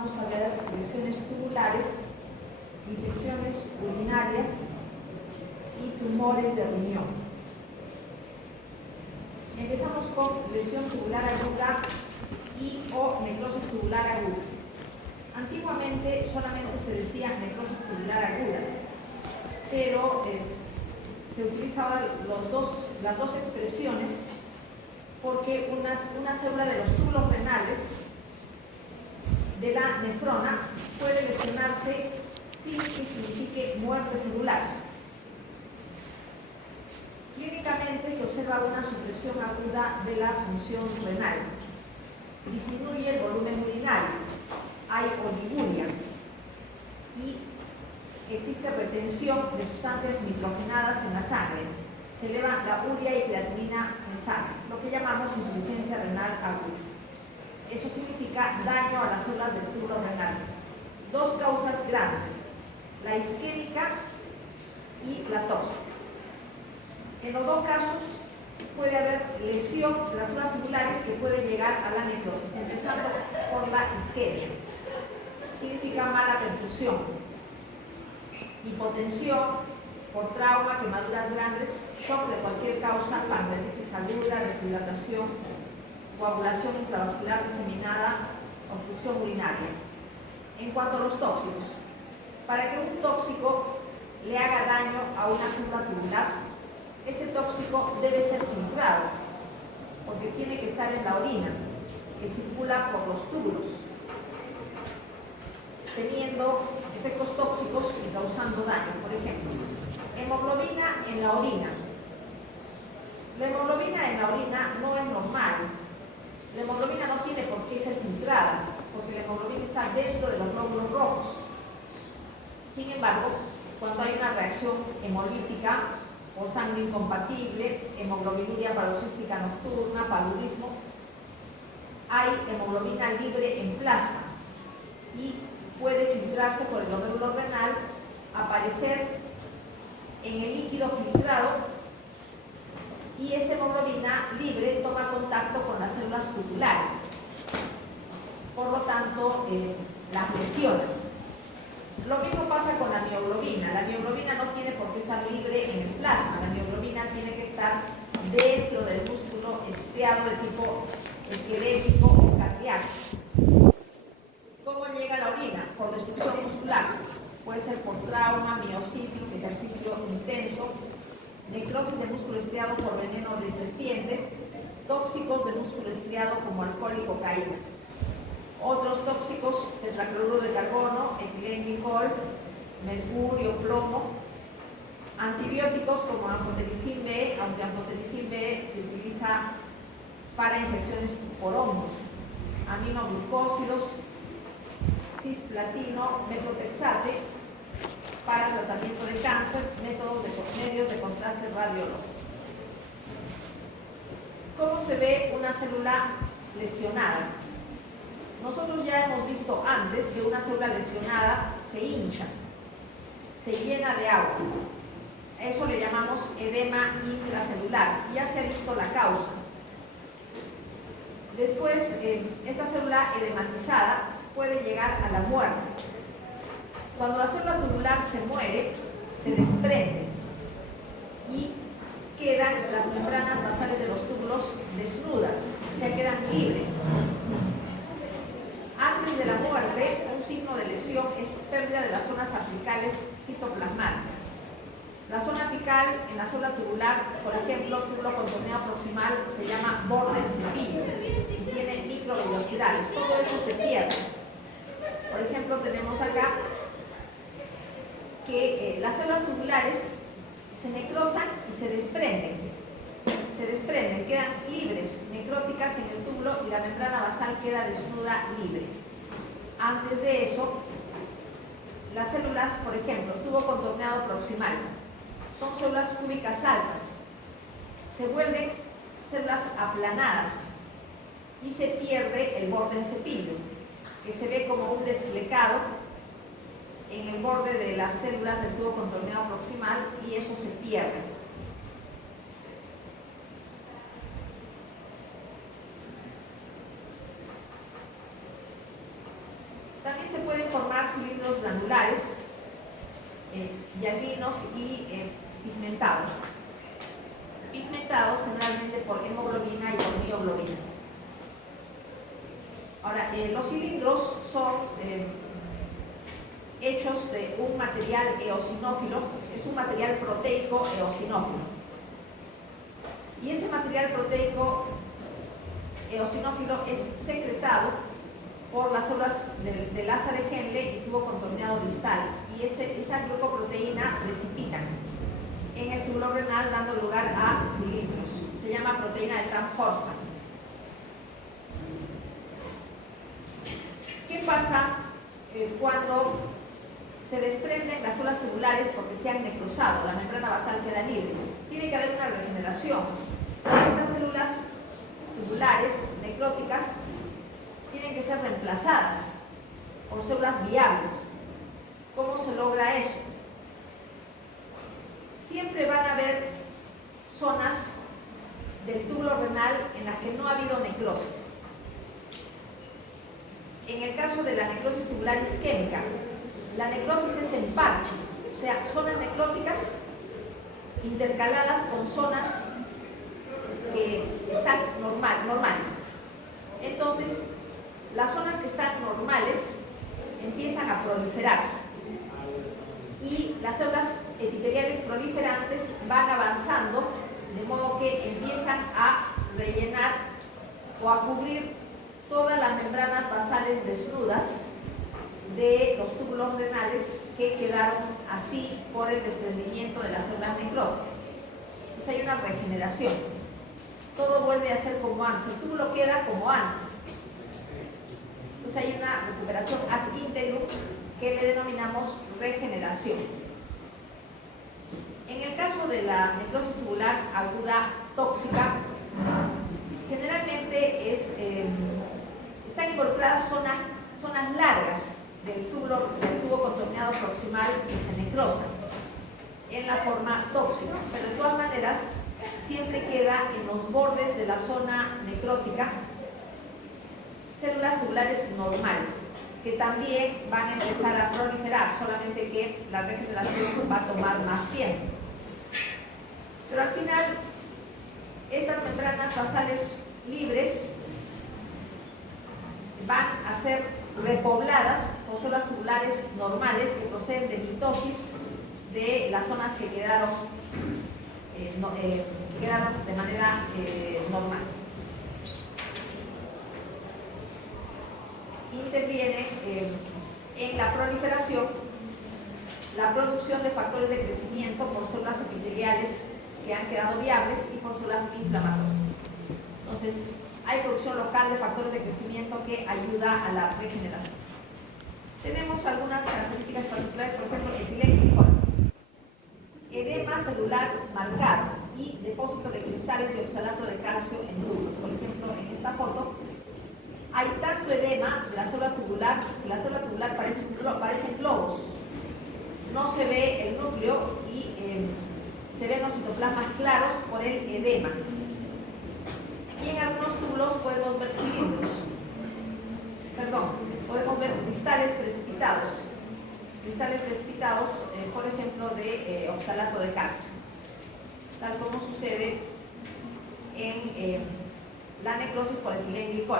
vamos a ver lesiones tubulares, infecciones urinarias y tumores de riñón. Empezamos con lesión tubular aguda y o necrosis tubular aguda. Antiguamente solamente se decía necrosis tubular aguda, pero se utilizaban las dos expresiones porque una célula de los túbulos renales de la nefrona puede lesionarse sin que signifique muerte celular. Clínicamente se observa una supresión aguda de la función renal. Disminuye el volumen urinario, hay oliguria y existe retención de sustancias nitrogenadas en la sangre. Se eleva la urea y creatinina en sangre, lo que llamamos insuficiencia renal aguda. Eso significa daño a las células del túbulo renal. Dos causas grandes, la isquémica y la tóxica. En los dos casos puede haber lesión de las células tubulares que puede llegar a la necrosis, empezando por la isquemia. Significa mala perfusión, hipotensión por trauma, quemaduras grandes, shock de cualquier causa, pancreatitis aguda, deshidratación, coagulación intravascular diseminada, obstrucción urinaria. En cuanto a los tóxicos, para que un tóxico le haga daño a una célula tubular, ese tóxico debe ser filtrado, porque tiene que estar en la orina, que circula por los túbulos, teniendo efectos tóxicos y causando daño. Por ejemplo, hemoglobina en la orina. La hemoglobina en la orina no es normal. La hemoglobina no tiene por qué ser filtrada, porque la hemoglobina está dentro de los glóbulos rojos. Sin embargo, cuando hay una reacción hemolítica o sangre incompatible, hemoglobinuria paroxística nocturna, paludismo, hay hemoglobina libre en plasma y puede filtrarse por el nódulo renal, aparecer en el líquido filtrado, y esta hemoglobina libre toma contacto con las células tubulares, por lo tanto las lesiona. Lo mismo pasa con la mioglobina. La mioglobina no tiene por qué estar libre en el plasma. La mioglobina tiene que estar dentro del músculo estriado de tipo esquelético o cardíaco. ¿Cómo llega a la orina? Por destrucción muscular. Puede ser por trauma, miositis, ejercicio intenso, necrosis de músculo estriado por veneno de serpiente, tóxicos de músculo estriado como alcohol y cocaína. Otros tóxicos, tetracloruro de carbono, etilenglicol, mercurio, plomo. Antibióticos como anfotericin B, aunque anfotericin B se utiliza para infecciones por hongos. Aminoglucósidos, cisplatino, metotrexate para tratamiento de cáncer, medios de contraste radiológico. ¿Cómo se ve una célula lesionada? Nosotros ya hemos visto antes que una célula lesionada se hincha, se llena de agua. A eso le llamamos edema intracelular. Ya se ha visto la causa. Después, esta célula edematizada puede llegar a la muerte. Cuando la célula tubular se muere, se desprende y quedan las membranas basales de los túbulos desnudas, o sea, quedan libres. Antes de la muerte, un signo de lesión es pérdida de las zonas apicales citoplasmáticas. La zona apical en la célula tubular, por ejemplo, túbulo contorneado proximal, se llama borde del cepillo y tiene microvellosidades. Todo eso se pierde. Por ejemplo, tenemos acá que las células tubulares se necrosan y se desprenden, quedan libres, necróticas en el túbulo, y la membrana basal queda desnuda, libre. Antes de eso, las células, por ejemplo, tubo contorneado proximal, son células cúbicas altas, se vuelven células aplanadas y se pierde el borde del cepillo, que se ve como un desflecado en el borde de las células del tubo contorneado proximal, y eso se pierde. También se pueden formar cilindros glandulares, hialinos y pigmentados. Pigmentados generalmente por hemoglobina y por mioglobina. Ahora, los cilindros son hechos de un material eosinófilo, es un material proteico eosinófilo. Y ese material proteico eosinófilo es secretado por las células del asa de Henle y tubo contorneado distal. Y esa glucoproteína precipita en el túbulo renal, dando lugar a cilindros. Se llama proteína de Tamm-Horsman. ¿Qué pasa cuando se desprenden las células tubulares porque se han necrosado? La membrana basal queda libre. Tiene que haber una regeneración. Estas células tubulares necróticas tienen que ser reemplazadas por células viables. ¿Cómo se logra eso? Siempre van a haber zonas del túbulo renal en las que no ha habido necrosis. En el caso de la necrosis tubular isquémica, la necrosis es en parches, o sea, zonas necróticas intercaladas con zonas que están normales. Entonces, las zonas que están normales empiezan a proliferar y las células epiteliales proliferantes van avanzando, de modo que empiezan a rellenar o a cubrir todas las membranas basales desnudas de los túbulos renales que quedaron así por el desprendimiento de las células necróticas. Entonces hay una regeneración. Todo vuelve a ser como antes, el túbulo queda como antes. Entonces hay una recuperación ad integrum que le denominamos regeneración. En el caso de la necrosis tubular aguda tóxica, generalmente están involucradas zonas largas del tubo contorneado proximal que se necrosa en la forma tóxica, pero de todas maneras siempre queda en los bordes de la zona necrótica células tubulares normales que también van a empezar a proliferar, solamente que la regeneración va a tomar más tiempo. Pero al final, estas membranas basales libres van a ser repobladas con células tubulares normales que proceden de mitosis de las zonas que quedaron de manera normal. Interviene en la proliferación la producción de factores de crecimiento por células epiteliales que han quedado viables y por células inflamatorias. Entonces, hay producción local de factores de crecimiento que ayuda a la regeneración. Tenemos algunas características particulares, por ejemplo, epiléptico, edema celular marcado y depósito de cristales de oxalato de calcio en túbulos. Por ejemplo, en esta foto hay tanto edema de la célula tubular que la célula tubular parecen globos. No se ve el núcleo y se ven los citoplasmas claros por el edema. Y en algunos túbulos podemos ver podemos ver cristales precipitados. Cristales precipitados, por ejemplo, de oxalato de calcio, tal como sucede en la necrosis por etilenglicol.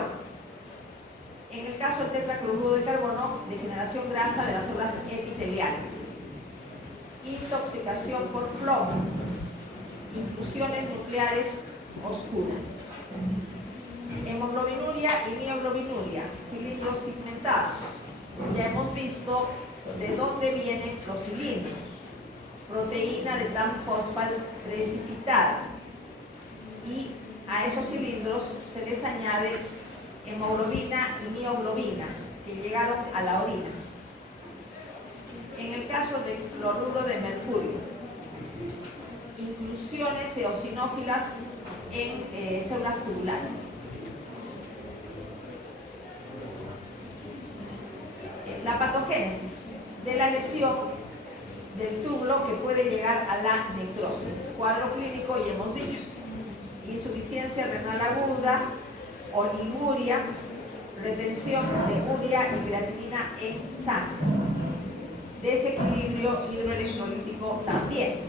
En el caso del tetracloruro de carbono, degeneración grasa de las células epiteliales. Intoxicación por plomo. Inclusiones nucleares oscuras. Hemoglobinuria y mioglobinuria, cilindros pigmentados. Ya hemos visto de dónde vienen los cilindros. Proteína de Tamm-Horsman precipitada. Y a esos cilindros se les añade hemoglobina y mioglobina que llegaron a la orina. En el caso del cloruro de mercurio, inclusiones eosinófilas en células tubulares. La patogénesis de la lesión del túbulo que puede llegar a la necrosis. Cuadro clínico, ya hemos dicho, insuficiencia renal aguda, oliguria, retención de urea y creatinina en sangre. Desequilibrio hidroelectrolítico también.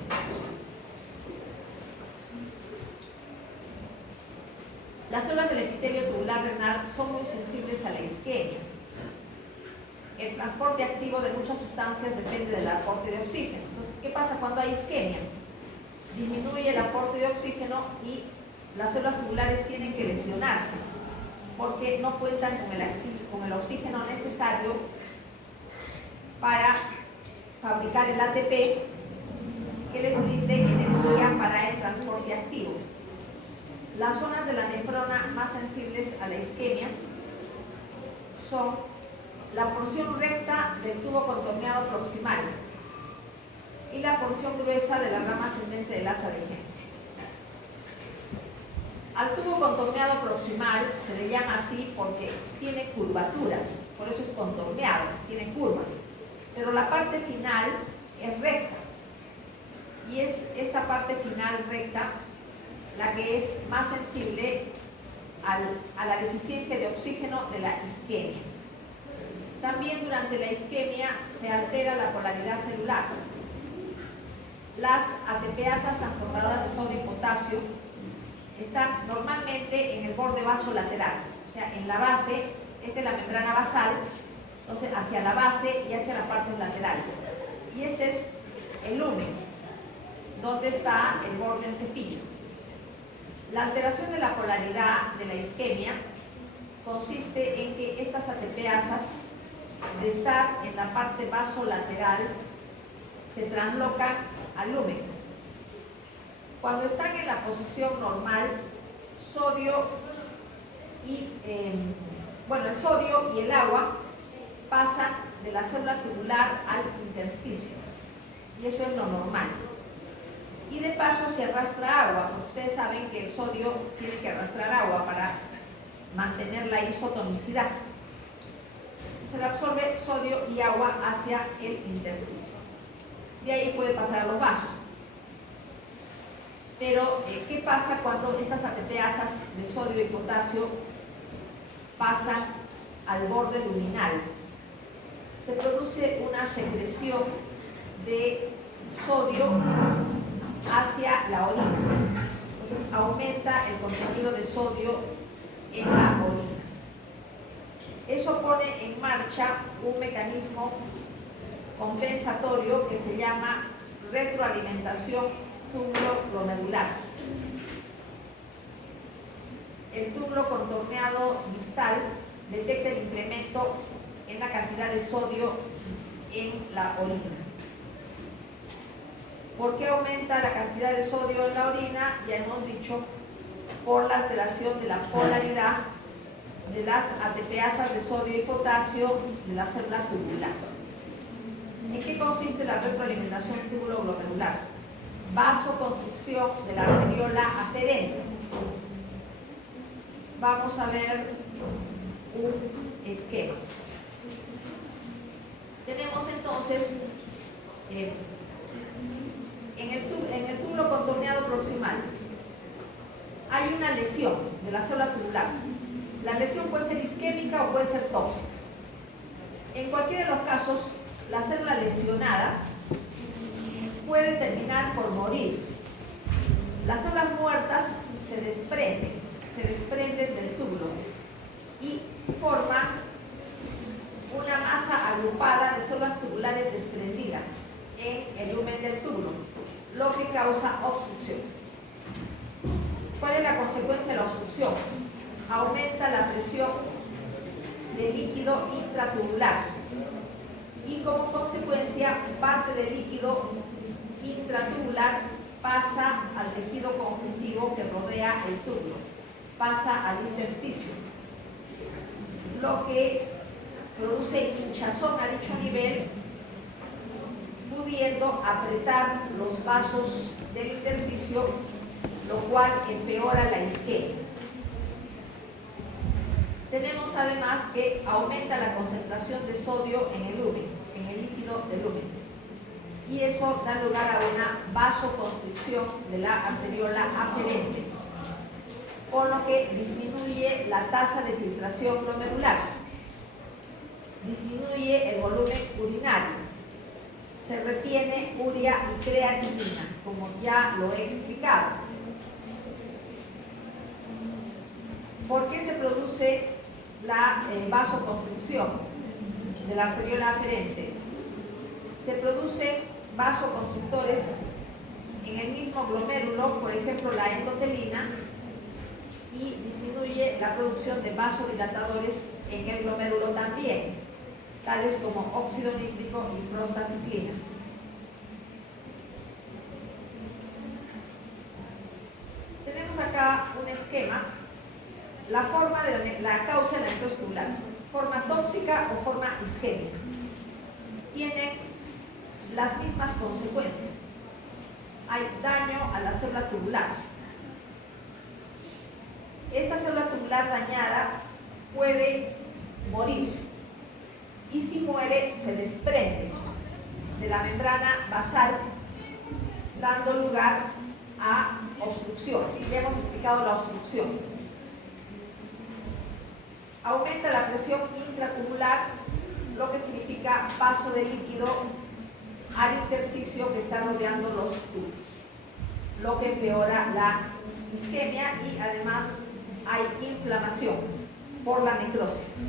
Las células del epitelio tubular renal son muy sensibles a la isquemia. El transporte activo de muchas sustancias depende del aporte de oxígeno. Entonces, ¿qué pasa cuando hay isquemia? Disminuye el aporte de oxígeno y las células tubulares tienen que lesionarse porque no cuentan con el oxígeno necesario para fabricar el ATP que les brinde energía para el transporte activo. Las zonas de la nefrona más sensibles a la isquemia son la porción recta del tubo contorneado proximal y la porción gruesa de la rama ascendente del asa de Henle. Al tubo contorneado proximal se le llama así porque tiene curvaturas, por eso es contorneado, tiene curvas, pero la parte final es recta y es esta parte final recta la que es más sensible a la deficiencia de oxígeno de la isquemia. También durante la isquemia se altera la polaridad celular. Las ATPasas transportadoras de sodio y potasio están normalmente en el borde vasolateral, o sea, en la base, esta es la membrana basal, entonces hacia la base y hacia las partes laterales. Y este es el lumen, donde está el borde en cepillo. La alteración de la polaridad de la isquemia consiste en que estas ATPasas, de estar en la parte vasolateral, se translocan al lumen. Cuando están en la posición normal, sodio y el sodio y el agua pasan de la célula tubular al intersticio, y eso es lo normal. Y de paso se arrastra agua, porque ustedes saben que el sodio tiene que arrastrar agua para mantener la isotonicidad. Se le absorbe sodio y agua hacia el intersticio. De ahí puede pasar a los vasos. Pero, ¿qué pasa cuando estas ATPasas de sodio y potasio pasan al borde luminal? Se produce una secreción de sodio hacia la orina. Entonces, aumenta el contenido de sodio en la orina. Eso pone en marcha un mecanismo compensatorio que se llama retroalimentación túbulo-glomerular. El túbulo contorneado distal detecta el incremento en la cantidad de sodio en la orina. ¿Por qué aumenta la cantidad de sodio en la orina? Ya hemos dicho, por la alteración de la polaridad de las ATPasas de sodio y potasio de la célula tubular. ¿En qué consiste la retroalimentación túbulo-glomerular? Vasoconstricción de la arteriola aferente. Vamos a ver un esquema. Tenemos entonces en el túbulo contorneado proximal hay una lesión de la célula tubular. La lesión puede ser isquémica o puede ser tóxica. En cualquiera de los casos, la célula lesionada puede terminar por morir. Las células muertas se desprenden del túbulo y forman una masa agrupada de células tubulares desprendidas en el lumen del túbulo, lo que causa obstrucción. ¿Cuál es la consecuencia de la obstrucción? Aumenta la presión del líquido intratubular y como consecuencia parte del líquido intratubular pasa al tejido conjuntivo que rodea el túbulo, pasa al intersticio, lo que produce hinchazón a dicho nivel, pudiendo apretar los vasos del intersticio, lo cual empeora la isquemia. Tenemos además que aumenta la concentración de sodio en el lumen, en el líquido del lumen, y eso da lugar a una vasoconstricción de la arteriola aferente, por lo que disminuye la tasa de filtración glomerular. disminuye el volumen urinario, se retiene urea y creatinina, como ya lo he explicado. ¿Por qué se produce la vasoconstricción de la arteriola aferente? Se producen vasoconstrictores en el mismo glomérulo, por ejemplo la endotelina, y disminuye la producción de vasodilatadores en el glomérulo también, tales como óxido nítrico y prostaciclina. Tenemos acá un esquema, la forma de la causa de la necrosis tubular, forma tóxica o forma isquémica. Tienen las mismas consecuencias. Hay daño a la célula tubular. Esta célula tubular dañada puede morir y si muere se desprende de la membrana basal, dando lugar a obstrucción. Ya hemos explicado la obstrucción. Aumenta la presión intratubular, lo que significa paso de líquido al intersticio que está rodeando los tubos, lo que empeora la isquemia y además hay inflamación por la necrosis.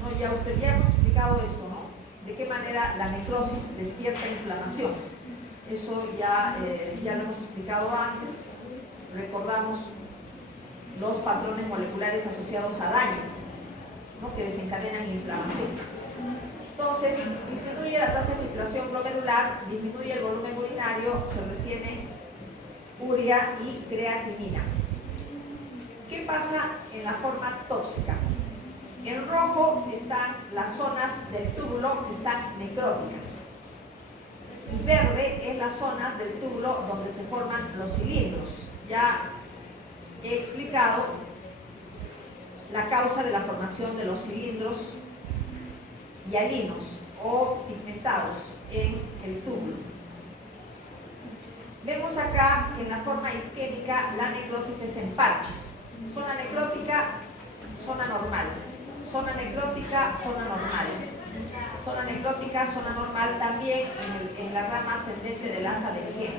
¿No? Ya hemos explicado esto, ¿no? De qué manera la necrosis despierta inflamación. Eso ya lo hemos explicado antes. Recordamos los patrones moleculares asociados a daño, ¿no? Que desencadenan inflamación. Entonces, disminuye la tasa de filtración glomerular, disminuye el volumen urinario, se retiene urea y creatinina. ¿Qué pasa en la forma tóxica? En rojo están las zonas del túbulo que están necróticas. Y verde es las zonas del túbulo donde se forman los cilindros. Ya he explicado la causa de la formación de los cilindros hialinos o pigmentados en el túbulo. Vemos acá que en la forma isquémica la necrosis es en parches. Zona necrótica, zona normal. Zona necrótica, zona normal. Zona necrótica, zona normal también en la rama ascendente del asa del gen.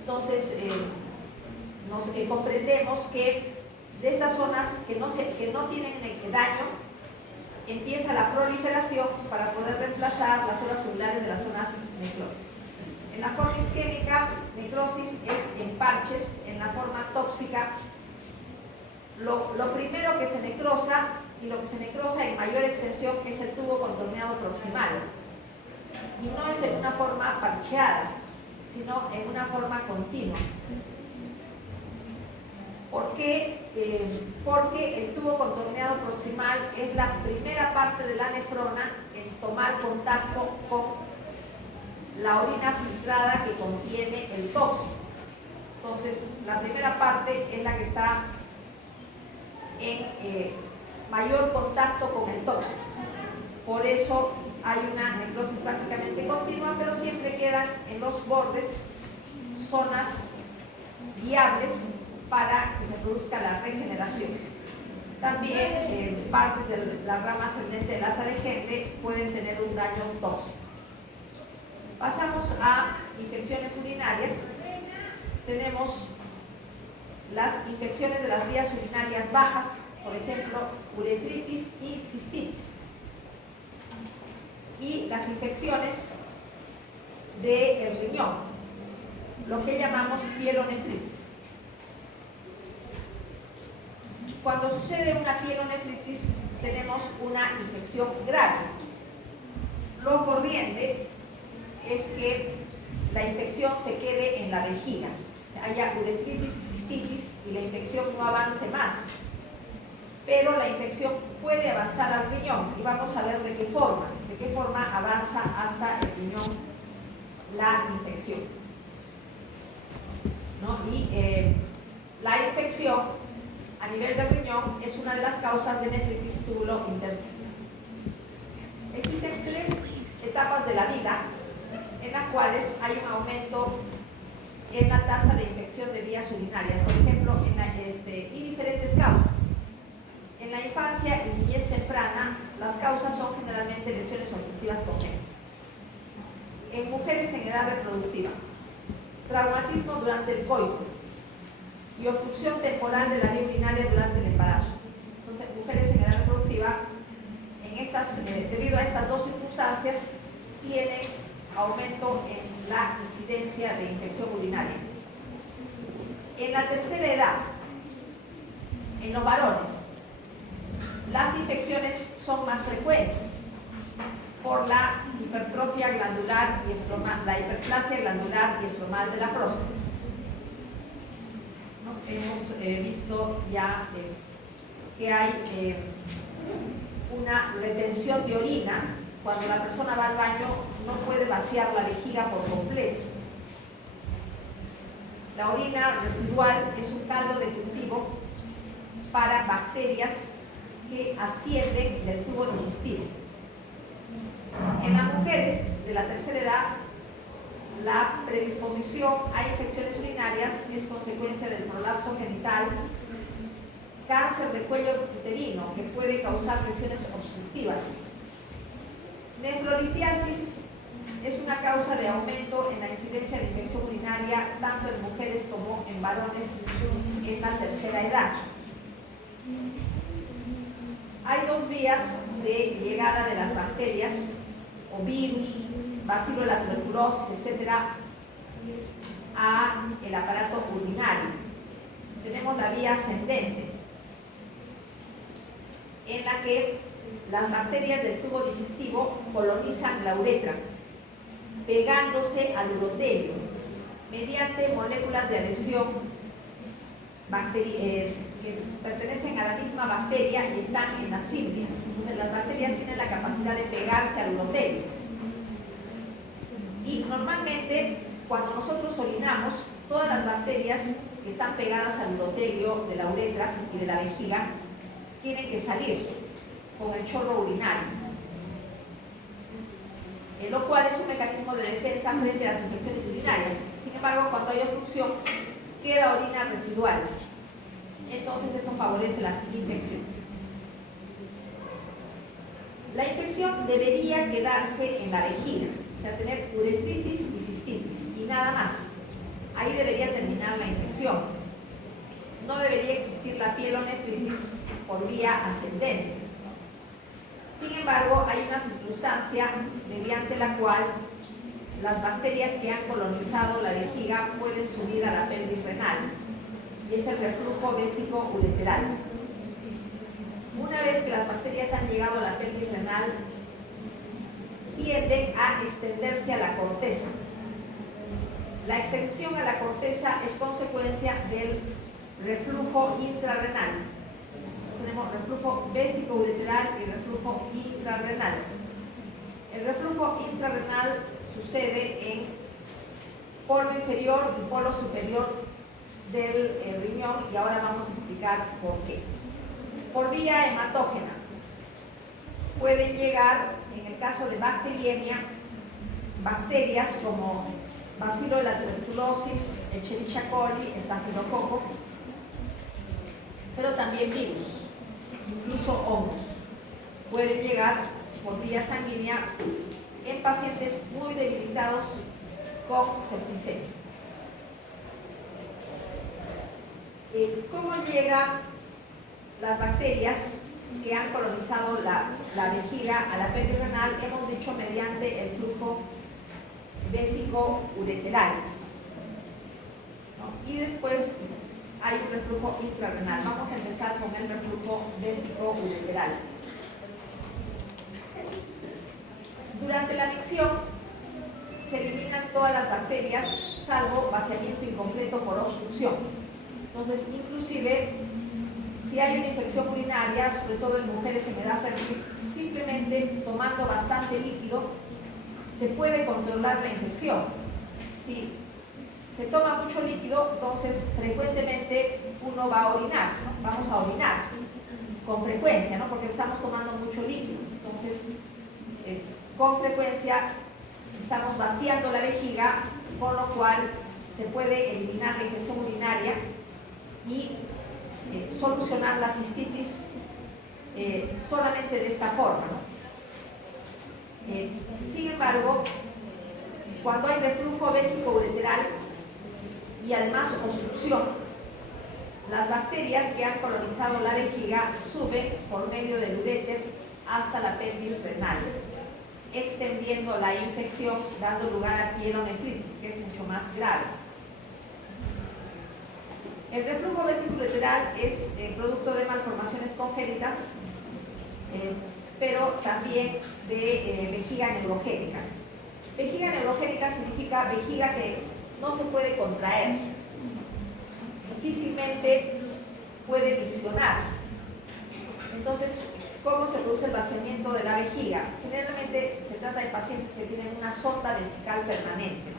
Entonces, comprendemos que de estas zonas que no tienen daño, empieza la proliferación para poder reemplazar las células tubulares de las zonas necróticas. En la forma isquémica, necrosis es en parches. En la forma tóxica, lo primero que se necrosa y lo que se necrosa en mayor extensión es el tubo contorneado proximal. Y no es en una forma parcheada, sino en una forma continua. ¿Por qué? Porque el tubo contorneado proximal es la primera parte de la nefrona en tomar contacto con la orina filtrada que contiene el tóxico. Entonces, la primera parte es la que está en mayor contacto con el tóxico. Por eso hay una necrosis prácticamente continua, pero siempre quedan en los bordes zonas viables para que se produzca la regeneración. También partes de la rama ascendente del asa de Henle pueden tener un daño tóxico. Pasamos a infecciones urinarias. Tenemos las infecciones de las vías urinarias bajas, por ejemplo, uretritis y cistitis. Y las infecciones del riñón, lo que llamamos pielonefritis. Cuando sucede una pielonefritis, tenemos una infección grave. Lo corriente es que la infección se quede en la vejiga, o sea, haya uretritis y cistitis y la infección no avance más. Pero la infección puede avanzar al riñón y vamos a ver de qué forma avanza hasta el riñón la infección, ¿no? Y la infección a nivel del riñón es una de las causas de nefritis tubulo-intersticial. Existen 3 etapas de la vida en las cuales hay un aumento en la tasa de infección de vías urinarias, por ejemplo, y diferentes causas. En En la infancia y niñez temprana, las causas son generalmente lesiones obstructivas congénitas. En mujeres en edad reproductiva, traumatismo durante el coito y obstrucción temporal de la vía urinaria durante el embarazo. Entonces, mujeres en edad reproductiva, debido a estas dos circunstancias, tienen aumento en la incidencia de infección urinaria. En la tercera edad, en los varones, las infecciones son más frecuentes por la hipertrofia glandular y estromal, la hiperplasia glandular y estromal de la próstata. ¿No? Hemos visto ya que hay una retención de orina. Cuando la persona va al baño no puede vaciar la vejiga por completo. La orina residual es un caldo de cultivo para bacterias que ascienden del tubo digestivo. En las mujeres de la tercera edad, la predisposición a infecciones urinarias es consecuencia del prolapso genital, cáncer de cuello uterino que puede causar lesiones obstructivas. Nefrolitiasis es una causa de aumento en la incidencia de infección urinaria tanto en mujeres como en varones en la tercera edad. Hay dos vías de llegada de las bacterias o virus, bacilo de la tuberculosis, etcétera, a el aparato urinario. Tenemos la vía ascendente, en la que las bacterias del tubo digestivo colonizan la uretra, pegándose al urotelio mediante moléculas de adhesión que pertenecen a la misma bacteria y están en las fibrias. Entonces las bacterias tienen la capacidad de pegarse al urotelio. Y normalmente cuando nosotros orinamos, todas las bacterias que están pegadas al urotelio de la uretra y de la vejiga tienen que salir con el chorro urinario, lo cual es un mecanismo de defensa frente a las infecciones urinarias. Sin embargo, cuando hay obstrucción, queda orina residual. Entonces esto favorece las infecciones. La infección debería quedarse en la vejiga, o sea, tener uretritis y cistitis, y nada más. Ahí debería terminar la infección. No debería existir la pielonefritis por vía ascendente. Sin embargo, hay una circunstancia mediante la cual las bacterias que han colonizado la vejiga pueden subir a la pelvis renal, y es el reflujo vésico ureteral. Una vez que las bacterias han llegado a la pelvis renal, tienden a extenderse a la corteza. La extensión a la corteza es consecuencia del reflujo intrarrenal. Tenemos reflujo vésico-ureteral y reflujo intrarrenal. El reflujo intrarrenal sucede en polo inferior y polo superior del riñón, y ahora vamos a explicar por qué. Por vía hematógena pueden llegar, en el caso de bacteriemia, bacterias como bacilo de la tuberculosis, Escherichia coli, estafilococo, pero también virus, incluso hongos. Pueden llegar por vía sanguínea en pacientes muy debilitados con septicemia. ¿Cómo llegan las bacterias que han colonizado la vejiga a la pelvis renal? Hemos dicho mediante el flujo vésico-ureteral, ¿no? Y después hay un reflujo intrarrenal. Vamos a empezar con el reflujo vésico-ureteral. Durante la micción se eliminan todas las bacterias, salvo vaciamiento incompleto por obstrucción. Entonces, inclusive, si hay una infección urinaria, sobre todo en mujeres en edad fértil, simplemente tomando bastante líquido, se puede controlar la infección. Si se toma mucho líquido, entonces frecuentemente uno va a orinar, ¿no? Vamos a orinar con frecuencia, ¿no? Porque estamos tomando mucho líquido. Entonces, con frecuencia estamos vaciando la vejiga, con lo cual se puede eliminar la infección urinaria y solucionar la cistitis solamente de esta forma, ¿no? Sin embargo, cuando hay reflujo vésico-ureteral y además obstrucción, las bacterias que han colonizado la vejiga suben por medio del uréter hasta la pelvis renal, extendiendo la infección, dando lugar a pielonefritis, que es mucho más grave. El reflujo vésico-ureteral es producto de malformaciones congénitas, pero también de vejiga neurogénica. Vejiga neurogénica significa vejiga que no se puede contraer, difícilmente puede miccionar. Entonces, ¿cómo se produce el vaciamiento de la vejiga? Generalmente se trata de pacientes que tienen una sonda vesical permanente.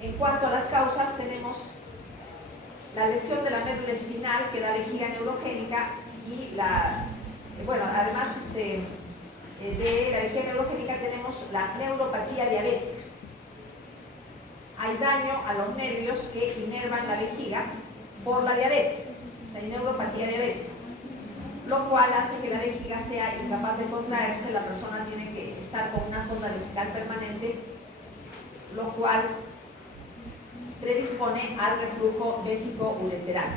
En cuanto a las causas, tenemos la lesión de la médula espinal, que da vejiga neurogénica, y además de la vejiga neurogénica tenemos la neuropatía diabética. Hay daño a los nervios que inervan la vejiga por la diabetes, la neuropatía diabética, lo cual hace que la vejiga sea incapaz de contraerse. La persona tiene que estar con una sonda vesical permanente, lo cual predispone al reflujo vésico-ureteral.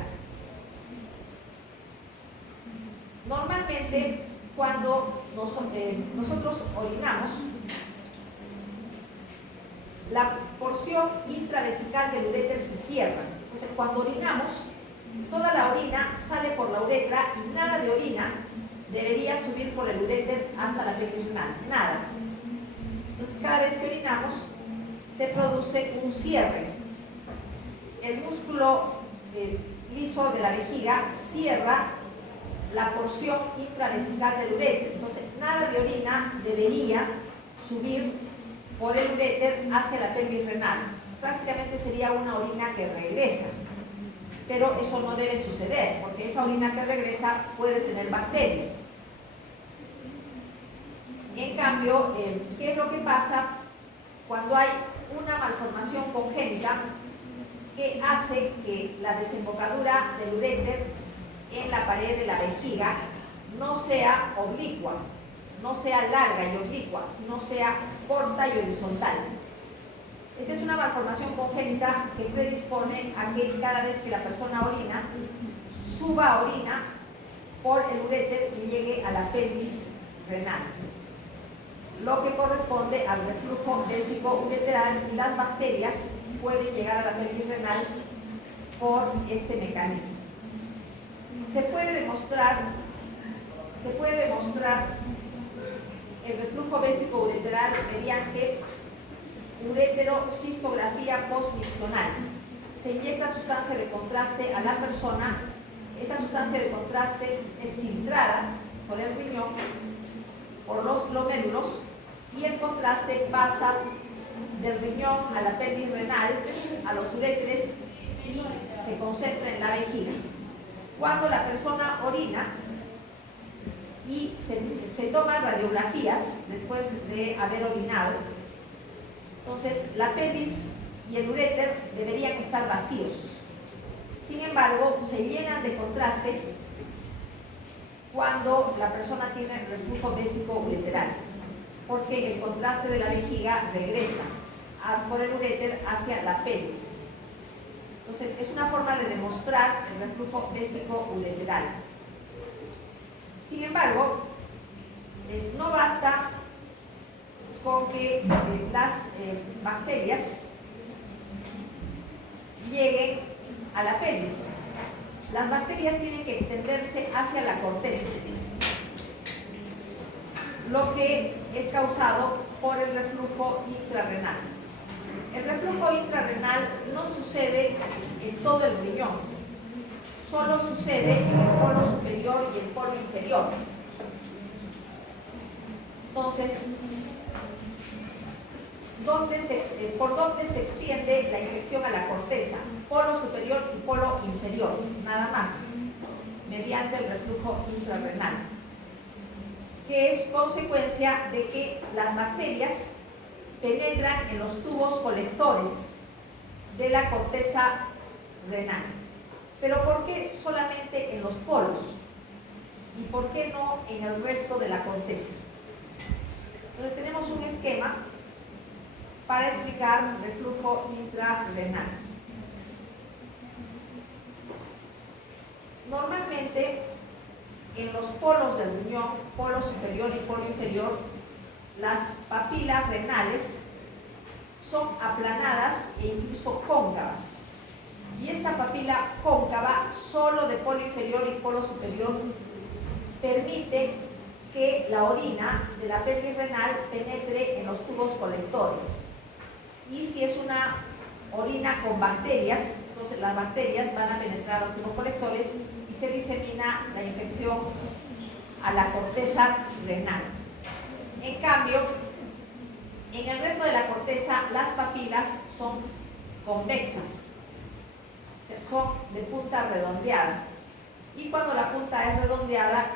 Normalmente, cuando nosotros orinamos, la porción intravesical del uréter se cierra. Entonces, cuando orinamos, toda la orina sale por la uretra y nada de orina debería subir por el uréter hasta la pelvis renal. Nada. Entonces, cada vez que orinamos, se produce un cierre. El músculo liso de la vejiga cierra la porción intravesical del uréter. Entonces, nada de orina debería subir por el uréter hacia la pelvis renal. Prácticamente sería una orina que regresa, pero eso no debe suceder, porque esa orina que regresa puede tener bacterias. En cambio, ¿qué es lo que pasa cuando hay una malformación congénita que hace que la desembocadura del uréter en la pared de la vejiga no sea oblicua, no sea larga y oblicua, sino sea corta y horizontal? Esta es una malformación congénita que predispone a que cada vez que la persona orina, suba orina por el uréter y llegue a la pelvis renal, lo que corresponde al reflujo vésico-ureteral, y las bacterias pueden llegar a la pelvis renal por este mecanismo. Se puede demostrar el reflujo vésico-ureteral mediante ureterocistografía postmiccional. Se inyecta sustancia de contraste a la persona. Esa sustancia de contraste es filtrada por el riñón, por los glomérulos, y el contraste pasa del riñón a la pelvis renal, a los uréteres, y se concentra en la vejiga. Cuando la persona orina y se toman radiografías después de haber orinado, entonces la pelvis y el uréter deberían estar vacíos. Sin embargo, se llenan de contraste cuando la persona tiene reflujo vésico-ureteral, porque el contraste de la vejiga regresa por el uréter hacia la pelvis. Entonces, es una forma de demostrar el reflujo vésico-ureteral. Sin embargo, no basta con que las bacterias lleguen a la pelvis. Las bacterias tienen que extenderse hacia la corteza, lo que es causado por el reflujo intrarrenal. El reflujo intrarrenal no sucede en todo el riñón, solo sucede en el polo superior y el polo inferior. Entonces, ¿por dónde se extiende la infección a la corteza? Polo superior y polo inferior, nada más, mediante el reflujo intrarrenal, que es consecuencia de que las bacterias penetran en los tubos colectores de la corteza renal. ¿Pero por qué solamente en los polos? qué no en el resto de la corteza? Entonces tenemos un esquema para explicar reflujo intrarrenal. Normalmente, en los polos del riñón, polo superior y polo inferior, las papilas renales son aplanadas e incluso cóncavas. Y esta papila cóncava, solo de polo inferior y polo superior, permite que la orina de la pelvis renal penetre en los tubos colectores. Y si es una orina con bacterias, entonces las bacterias van a penetrar los tubos colectores y se disemina la infección a la corteza renal. En cambio, en el resto de la corteza, las papilas son convexas, o sea, son de punta redondeada. Y cuando la punta es redondeada,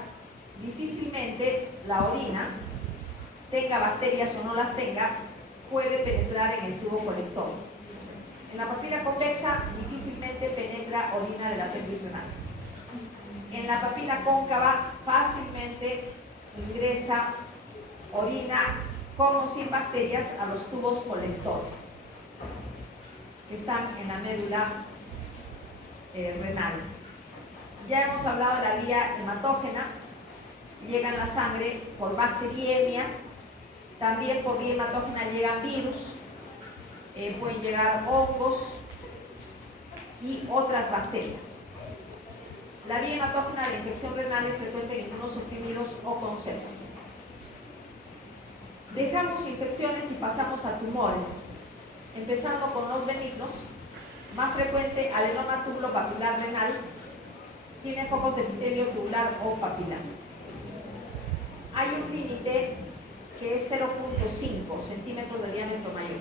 difícilmente la orina, tenga bacterias o no las tenga, puede penetrar en el tubo colector. En la papila convexa difícilmente penetra orina de la pelvis renal. En la papila cóncava fácilmente ingresa orina con o sin bacterias a los tubos colectores que están en la médula renal. Ya hemos hablado de la vía hematógena. Llega en la sangre por bacteriemia, también por vía hematógena llegan virus, pueden llegar hongos y otras bacterias. La vía hematógena de la infección renal es frecuente en inmunosuprimidos o con sepsis. Dejamos infecciones y pasamos a tumores, empezando con los benignos. Más frecuente, adenoma tubulopapilar renal, tiene focos de epitelio tubular o papilar. Hay un límite que es 0.5 centímetros de diámetro mayor.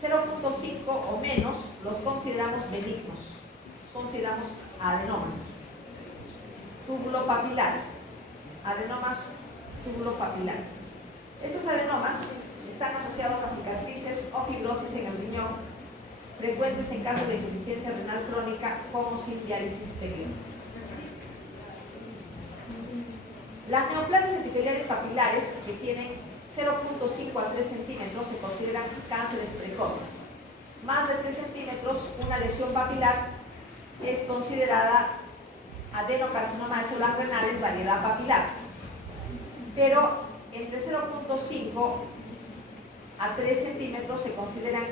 0.5 o menos los consideramos benignos, los consideramos adenomas tubulopapilares, adenomas tubulopapilares. Estos adenomas están asociados a cicatrices o fibrosis en el riñón, frecuentes en casos de insuficiencia renal crónica como sin diálisis periódica. Las neoplasias epiteliales papilares, que tienen 0.5 a 3 centímetros, se consideran cánceres precoces. Más de 3 centímetros, una lesión papilar es considerada adenocarcinoma de células renales, variedad papilar. Pero entre 0.5 a 3 centímetros se consideran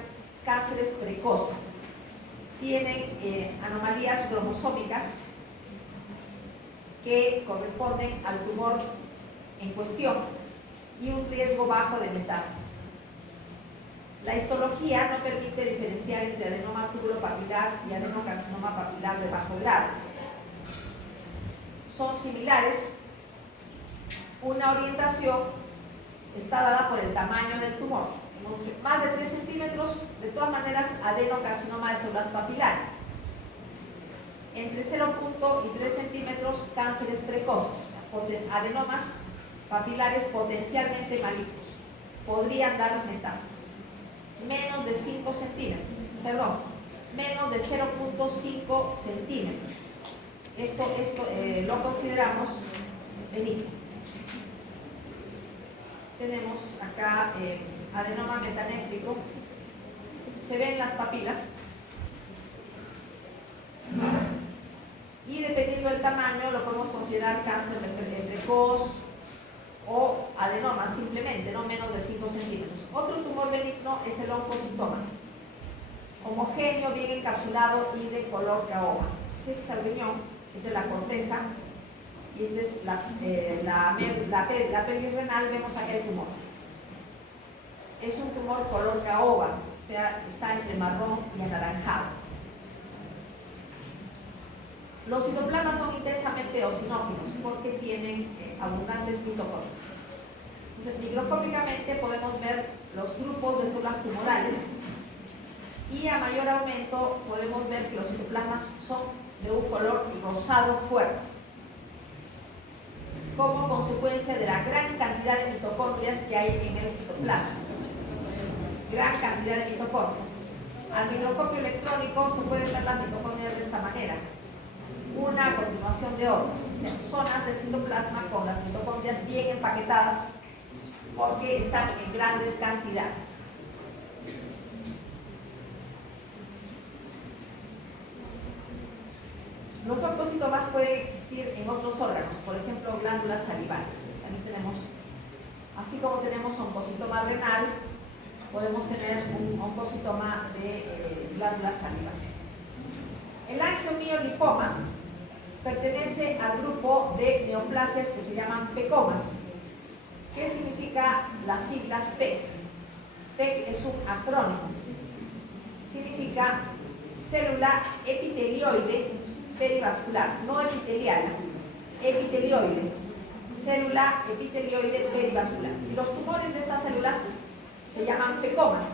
cánceres precoces. Tienen anomalías cromosómicas que corresponden al tumor en cuestión y un riesgo bajo de metástasis. La histología no permite diferenciar entre adenoma tubulopapilar y adenocarcinoma papilar de bajo grado. Son similares. Una orientación está dada por el tamaño del tumor. Más de 3 centímetros, de todas maneras, adenocarcinoma de células papilares. Entre 0. y 3 centímetros, cánceres precoces, adenomas papilares potencialmente malignos. Podrían dar metástasis. Menos de 5 centímetros, perdón, menos de 0.5 centímetros. Esto lo consideramos benigno. Tenemos acá adenoma metanéfrico. Se ven las papilas. Y dependiendo del tamaño lo podemos considerar cáncer precoz o adenoma simplemente, no menos de 5 centímetros. Otro tumor benigno es el oncocitoma, homogéneo, bien encapsulado y de color caoba. Este es el riñón, esta es la corteza y esta es la pelvis renal. Vemos aquí el tumor. Es un tumor color caoba, o sea, está entre marrón y anaranjado. Los citoplasmas son intensamente eosinófilos porque tienen abundantes mitocondrias. Entonces, microscópicamente podemos ver los grupos de células tumorales y a mayor aumento podemos ver que los citoplasmas son de un color rosado fuerte, como consecuencia de la gran cantidad de mitocondrias que hay en el citoplasma. Gran cantidad de mitocondrias. Al microscopio electrónico se pueden ver las mitocondrias de esta manera. una a continuación de otras, o sea, zonas del citoplasma con las mitocondrias bien empaquetadas porque están en grandes cantidades. Los oncocitomas pueden existir en otros órganos, por ejemplo, glándulas salivales. También tenemos, así como tenemos oncocitoma renal, podemos tener un oncocitoma de glándulas salivales. El angiomiolipoma pertenece al grupo de neoplasias que se llaman pecomas. ¿Qué significa las siglas PEC? PEC es un acrónimo. Significa célula epitelioide perivascular, no epitelial, epitelioide, célula epitelioide perivascular. Y los tumores de estas células se llaman pecomas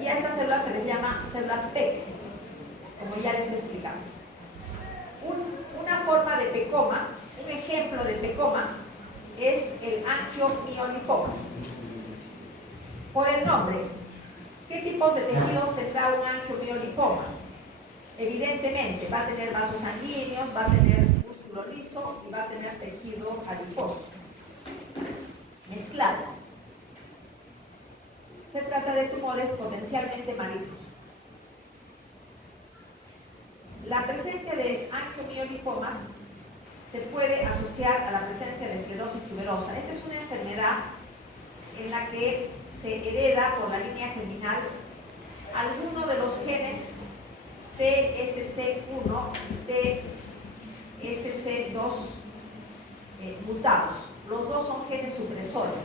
y a estas células se les llama células PEC, como ya les he explicado. Una forma de pecoma, un ejemplo de pecoma es el angiomiolipoma. Por el nombre, ¿qué tipos de tejidos tendrá un angiomiolipoma? Evidentemente va a tener vasos sanguíneos, va a tener músculo liso y va a tener tejido adiposo mezclado. Se trata de tumores potencialmente malignos. La presencia de angiomiolipomas se puede asociar a la presencia de esclerosis tuberosa. Esta es una enfermedad en la que se hereda por la línea germinal alguno de los genes TSC1 y TSC2 mutados. Los dos son genes supresores.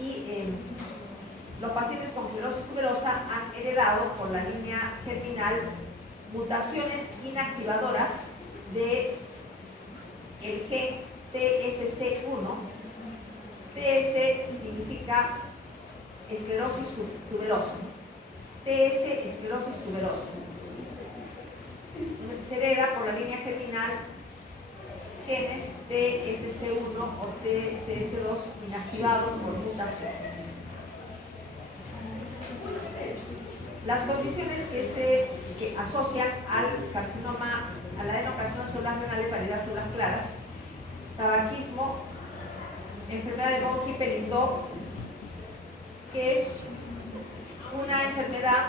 Y los pacientes con esclerosis tuberosa han heredado por la línea germinal mutaciones inactivadoras de el gen TSC1. TS significa esclerosis tuberosa. TS, esclerosis tuberosa. Se hereda por la línea germinal genes TSC1 o TSS2 inactivados por mutación. Las condiciones que asocian al carcinoma, al adenocarcinoma celular renal de variedad células claras, tabaquismo, enfermedad de von Hippel-Lindau, que es una enfermedad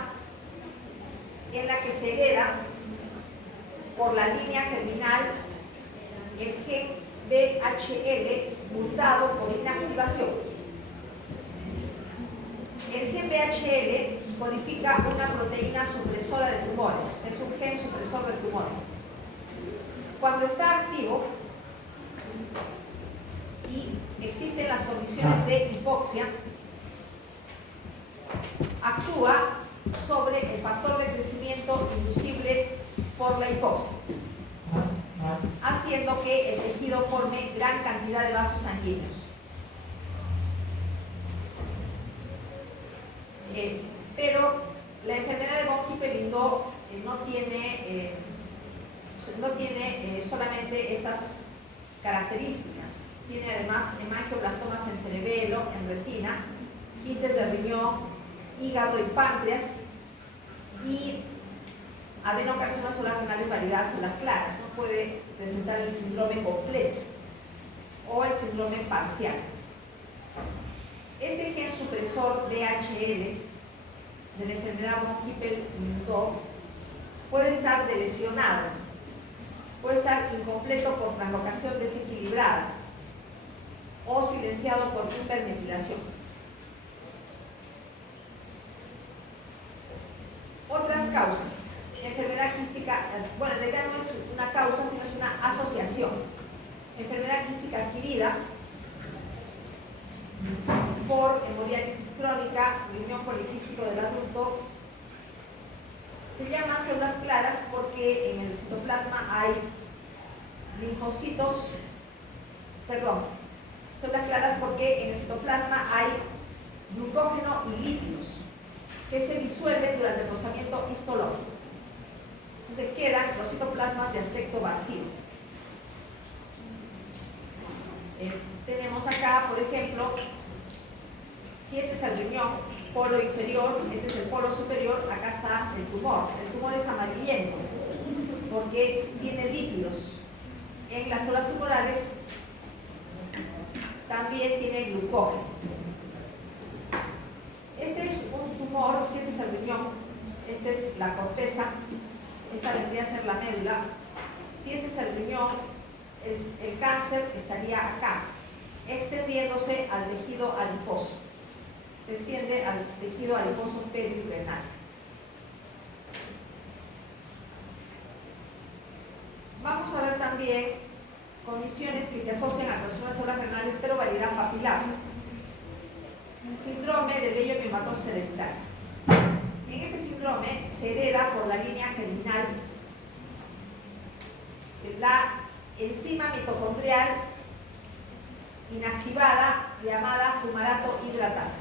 en la que se hereda por la línea germinal el gen VHL mutado por inactivación. El gen VHL codifica una proteína supresora de tumores, es un gen supresor de tumores. Cuando está activo y existen las condiciones de hipoxia, actúa sobre el factor de crecimiento inducible por la hipoxia, haciendo que el tejido forme gran cantidad de vasos sanguíneos. Pero la enfermedad de von Hippel-Lindau no tiene solamente estas características. Tiene además hemangioblastomas en cerebelo, en retina, quistes de riñón, hígado y páncreas y adenocarcinoma celular renal de variedad células claras. No puede presentar el síndrome completo o el síndrome parcial. Este gen supresor VHL de la enfermedad von Hippel-Lindau puede estar delesionado, puede estar incompleto por translocación desequilibrada o silenciado por hipermetilación. Otras causas. Enfermedad quística, bueno, en realidad no es una causa, sino es una asociación. Enfermedad quística adquirida por hemodiálisis crónica, riñón poliquístico del adulto. Se llama células claras porque en el citoplasma hay linfocitos, células claras porque en el citoplasma hay glucógeno y lípidos que se disuelven durante el procesamiento histológico. Entonces quedan los citoplasmas de aspecto vacío. Tenemos acá, por ejemplo, si este es el riñón, polo inferior, este es el polo superior, acá está el tumor. El tumor es amarillento. porque tiene lípidos. En las células tumorales también tiene glucógeno. Este es un tumor, si este es el riñón, esta es la corteza, esta vendría a ser la médula. Si este es el riñón, el cáncer estaría acá, extendiéndose al tejido adiposo. Se extiende al tejido adiposo perirenal. Vamos a ver también condiciones que se asocian a carcinoma de células renales, pero variedad papilar. Síndrome de leiomyomatosis hereditaria. En este síndrome se hereda por la línea germinal la enzima mitocondrial inactivada llamada fumarato hidratasa.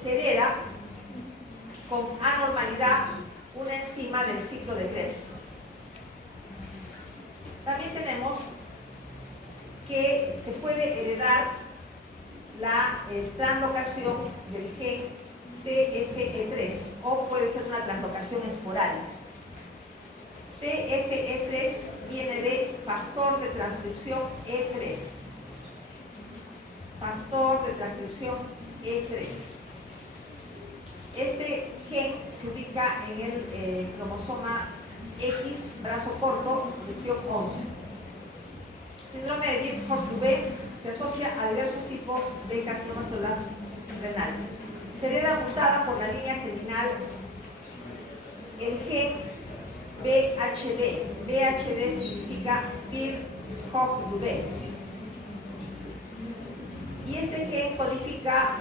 Se hereda con anormalidad una enzima del ciclo de Krebs. También tenemos que se puede heredar la translocación del gen TFE3 o puede ser una translocación esporádica. TFE3 viene de factor de transcripción E3. Factor de transcripción E3. Este gen se ubica en el cromosoma X, brazo corto, región 11. Síndrome de Biddeford-Leubel se asocia a diversos tipos de carcinomas celulares renales. Se hereda mutada por la línea germinal el gen BHD. BHD significa Biddeford-Leubel. Y este gen codifica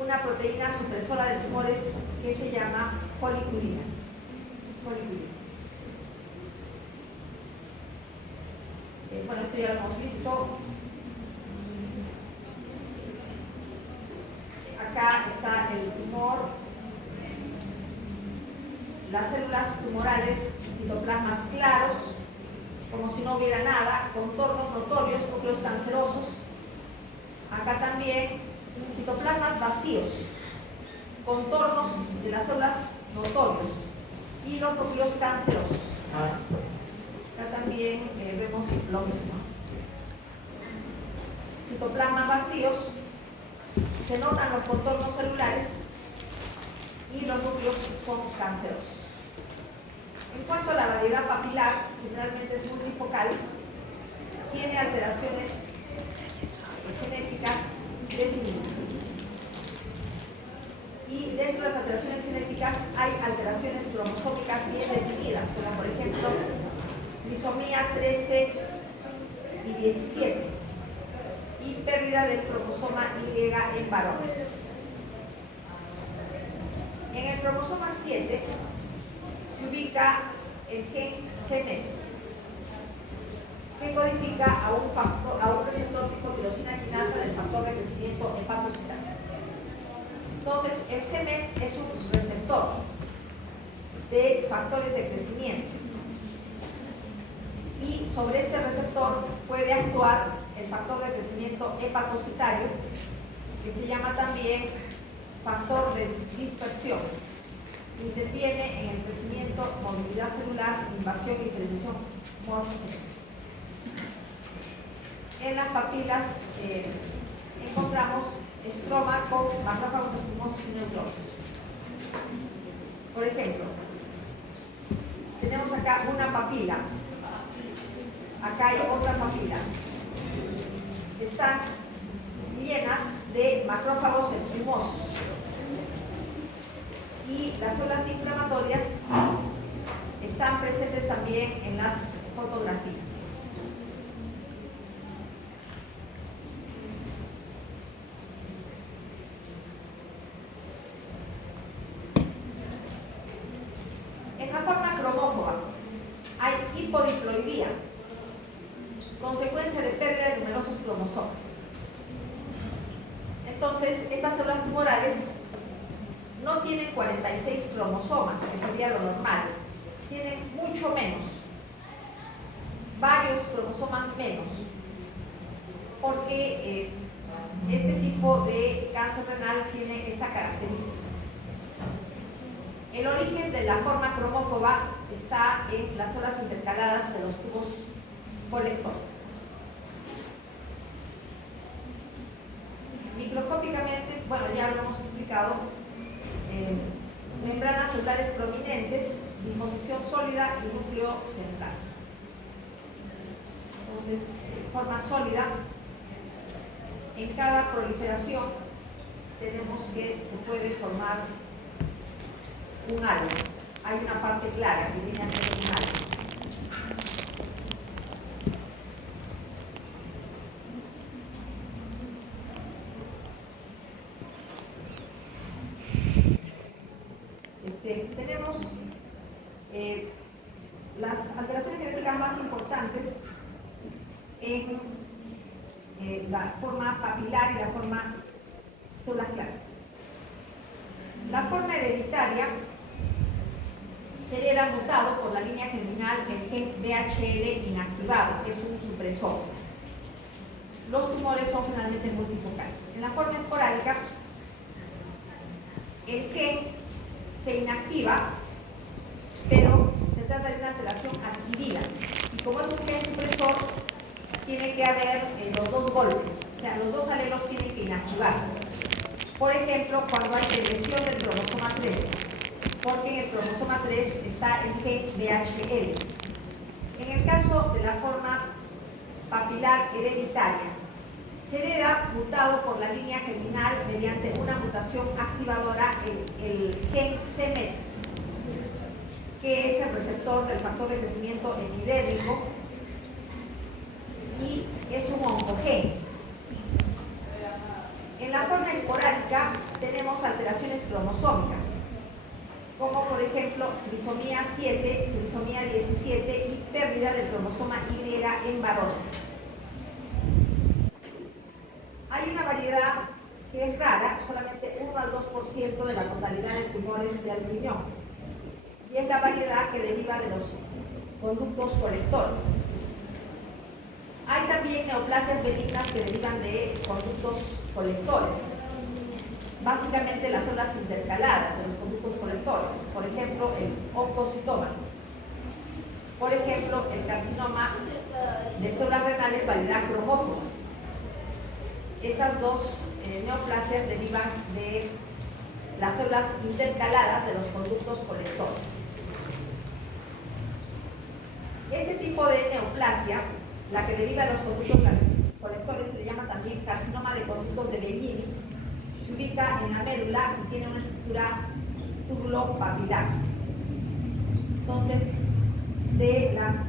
una proteína supresora de tumores que se llama foliculina. Bueno, esto ya lo hemos visto. Acá está el tumor. Las células tumorales, citoplasmas claros, como si no hubiera nada, contornos notorios, núcleos cancerosos. Acá también citoplasmas vacíos, contornos de las células notorios y los núcleos cancerosos. Acá también vemos lo mismo. Citoplasmas vacíos, se notan los contornos celulares y los núcleos son cancerosos. En cuanto a la variedad papilar, generalmente es multifocal, tiene alteraciones genéticas definidas. Y dentro de las alteraciones genéticas hay alteraciones cromosómicas bien definidas, como por ejemplo trisomía 13 y 17 y pérdida del cromosoma Y en varones. En el cromosoma 7 se ubica el gen CMET, que codifica a un receptor tipo tirosina quinasa del factor de crecimiento hepatocitario. Entonces, el CMET es un receptor de factores de crecimiento y sobre este receptor puede actuar el factor de crecimiento hepatocitario, que se llama también factor de dispersión. Interviene en el crecimiento, movilidad celular, invasión y diferenciación morfológica. En las papilas encontramos estroma con macrófagos espumosos y neutrófilos. Por ejemplo, tenemos acá una papila, acá hay otra papila. Están llenas de macrófagos espumosos y las células inflamatorias están presentes también en las fotografías. En la forma cromófoba hay hipodiploidía, consecuencia de pérdida de numerosos cromosomas. Entonces, estas células tumorales no tienen 46 cromosomas, que sería lo normal, tienen mucho menos, varios cromosomas menos, porque este tipo de cáncer renal tiene esa característica. El origen de la forma cromófoba está en las células intercaladas de los tubos colectores. Microscópicamente, bueno, ya lo hemos explicado, membranas celulares prominentes, disposición sólida y núcleo central. Entonces, forma sólida. En cada proliferación tenemos que se puede formar un halo. Hay una parte clara que viene a ser un halo. Tenemos las alteraciones genéticas más importantes en la forma papilar y la forma células claras. La forma hereditaria se hereda mutado por la línea germinal del gen VHL inactivado, que es un supresor. Los tumores son generalmente multifocales. En la forma esporádica, el gen se inactiva, pero se trata de una alteración adquirida. Y como es un gen supresor, tiene que haber los dos golpes, o sea, los dos alelos tienen que inactivarse. Por ejemplo, cuando hay regresión del cromosoma 3, porque en el cromosoma 3 está el gen VHL. En el caso de la forma papilar hereditaria, se hereda mutado por la línea germinal mediante una mutación activadora en el gen c-MET, que es el receptor del factor de crecimiento epidérmico y es un oncogen. En la forma esporádica tenemos alteraciones cromosómicas, como por ejemplo trisomía 7, trisomía 17 y pérdida del cromosoma Y en varones. Hay una variedad que es rara, solamente 1 al 2% de la totalidad de tumores del riñón, y es la variedad que deriva de los conductos colectores. Hay también neoplasias benignas que derivan de conductos colectores, básicamente las células intercaladas de los conductos colectores, por ejemplo el oncocitoma, por ejemplo el carcinoma de células renales variedad cromófora. Esas dos neoplasias derivan de las células intercaladas de los conductos colectores. Este tipo de neoplasia, la que deriva de los conductos colectores, se le llama también carcinoma de conductos de Bellini. Se ubica en la médula y tiene una estructura tubulopapilar. Entonces, de la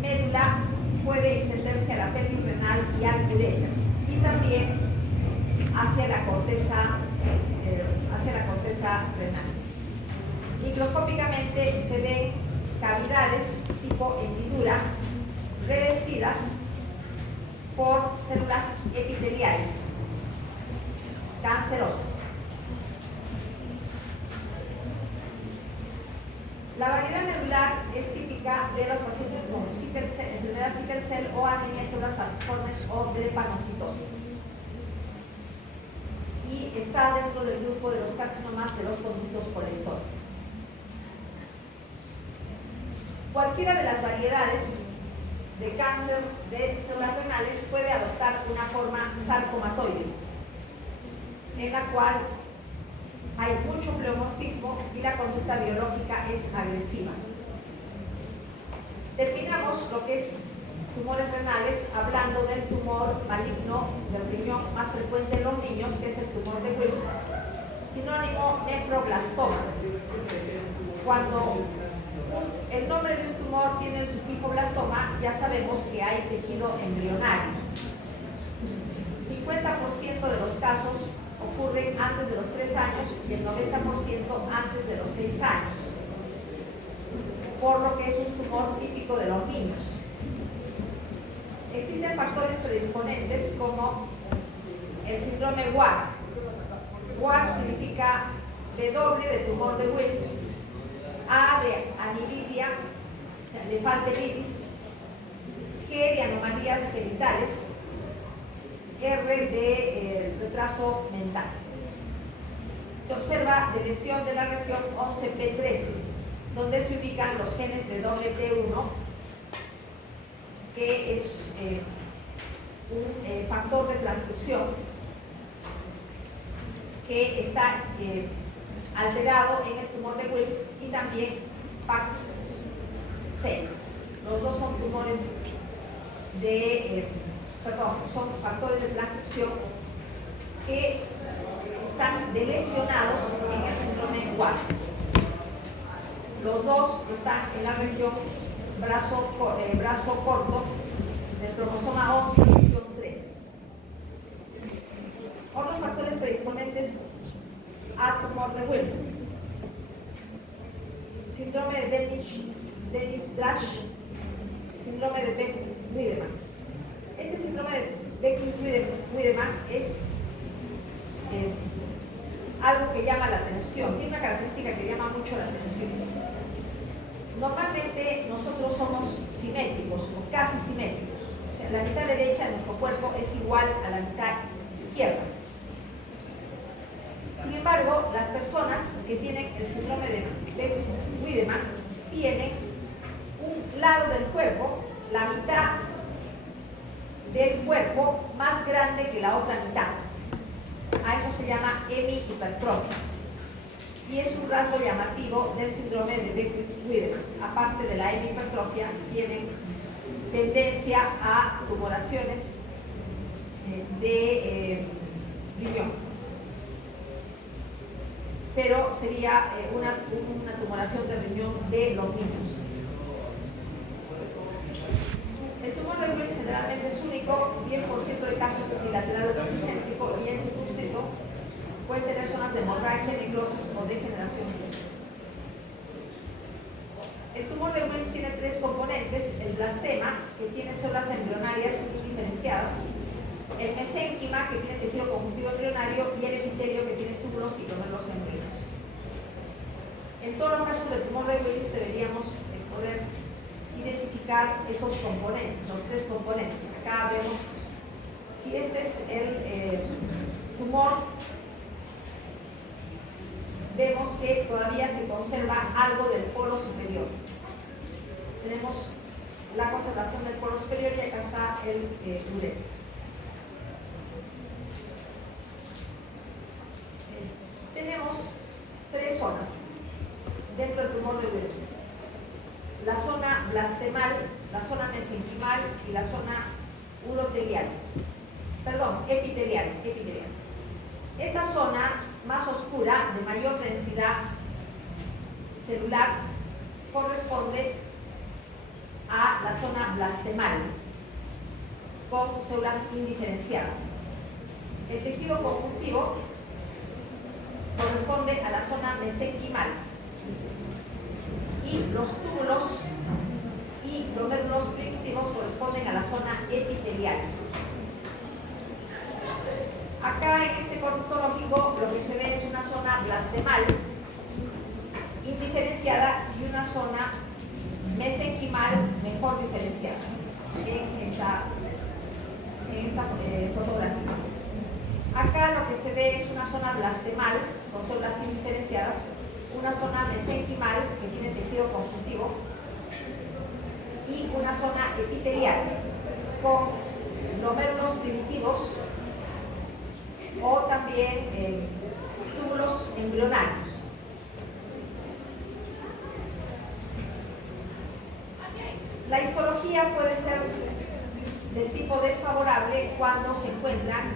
médula puede extenderse a la pelvis renal y al uréter, y también hacia la corteza renal. Microscópicamente se ven cavidades tipo hendidura revestidas por células epiteliales cancerosas. La variedad medular es típica de los pacientes con enfermedad sickle cell o anemia de células falciformes o drepanocitosis, y está dentro del grupo de los carcinomas de los conductos colectores. Cualquiera de las variedades de cáncer de células renales puede adoptar una forma sarcomatoide, en la cual hay mucho pleomorfismo y la conducta biológica es agresiva. Terminamos lo que es tumores renales hablando del tumor maligno del riñón más frecuente en los niños, que es el tumor de Wilms, sinónimo nefroblastoma. Cuando el nombre de un tumor tiene el sufijo blastoma, ya sabemos que hay tejido embrionario. 50% de los casos ocurren antes de los 3 años y el 90% antes de los 6 años, por lo que es un tumor típico de los niños. Existen factores predisponentes como el síndrome WAR. WAR significa W de tumor de Wilms, A de aniridia, o sea, le falta el iris, G de anomalías genitales, R de retraso mental. Se observa de lesión de la región 11P13. donde se ubican los genes de WT1, que es un factor de transcripción que está alterado en el tumor de Wilms, y también PAX6. Los dos son tumores son factores de transcripción que están delesionados en el síndrome 4. Los dos están en la región brazo corto del cromosoma 11, región 13. Otros factores predisponentes a tumor de Wilms: síndrome de Dennis-Drash, síndrome de Beck-Wiedemann. Este síndrome de Beck-Wiedemann es algo que llama la atención, tiene una característica que llama mucho la atención. Normalmente nosotros somos simétricos o casi simétricos, o sea, la mitad derecha de nuestro cuerpo es igual a la mitad izquierda. Sin embargo, las personas que tienen el síndrome de Beck-Wiedemann tienen un lado del cuerpo, la mitad del cuerpo más grande que la otra mitad. A eso se llama hemihipertrofia. Y es un rasgo llamativo del síndrome de Beck-Wiedemann. Aparte de la hemihipertrofia, tienen tendencia a tumoraciones de riñón. Pero sería una tumoración de riñón de los niños. El tumor de Wilms generalmente es único, 10% de casos es bilateral o multicéntrico, y es circunscrito. Puede tener zonas de hemorragia, necrosis o degeneración quística. El tumor de Wilms tiene tres componentes: el blastema, que tiene células embrionarias indiferenciadas, el mesénquima, que tiene tejido conjuntivo embrionario, y el epitelio, que tiene túbulos y glomérulos embrionados. En todos los casos del tumor de Wilms deberíamos poder identificar esos componentes, los tres componentes. Acá vemos si este es el tumor. Vemos que todavía se conserva algo del polo superior. Tenemos la conservación del polo superior, y acá está el ureo. Tenemos tres zonas dentro del tumor de Wilms: la zona blastemal, la zona mesenquimal y la zona epitelial. Esta zona más oscura, de mayor densidad celular, corresponde a la zona blastemal, con células indiferenciadas. El tejido conjuntivo corresponde a la zona mesenquimal, y los túbulos y glomérulos primitivos corresponden a la zona epitelial. Acá en este corte histológico lo que se ve es una zona blastemal indiferenciada y una zona mesenquimal mejor diferenciada en esta fotografía. Acá lo que se ve es una zona blastemal con células indiferenciadas, una zona mesenquimal que tiene tejido conjuntivo, y una zona epitelial con glomérulos primitivos o también túbulos embrionarios. La histología puede ser del tipo desfavorable cuando se encuentran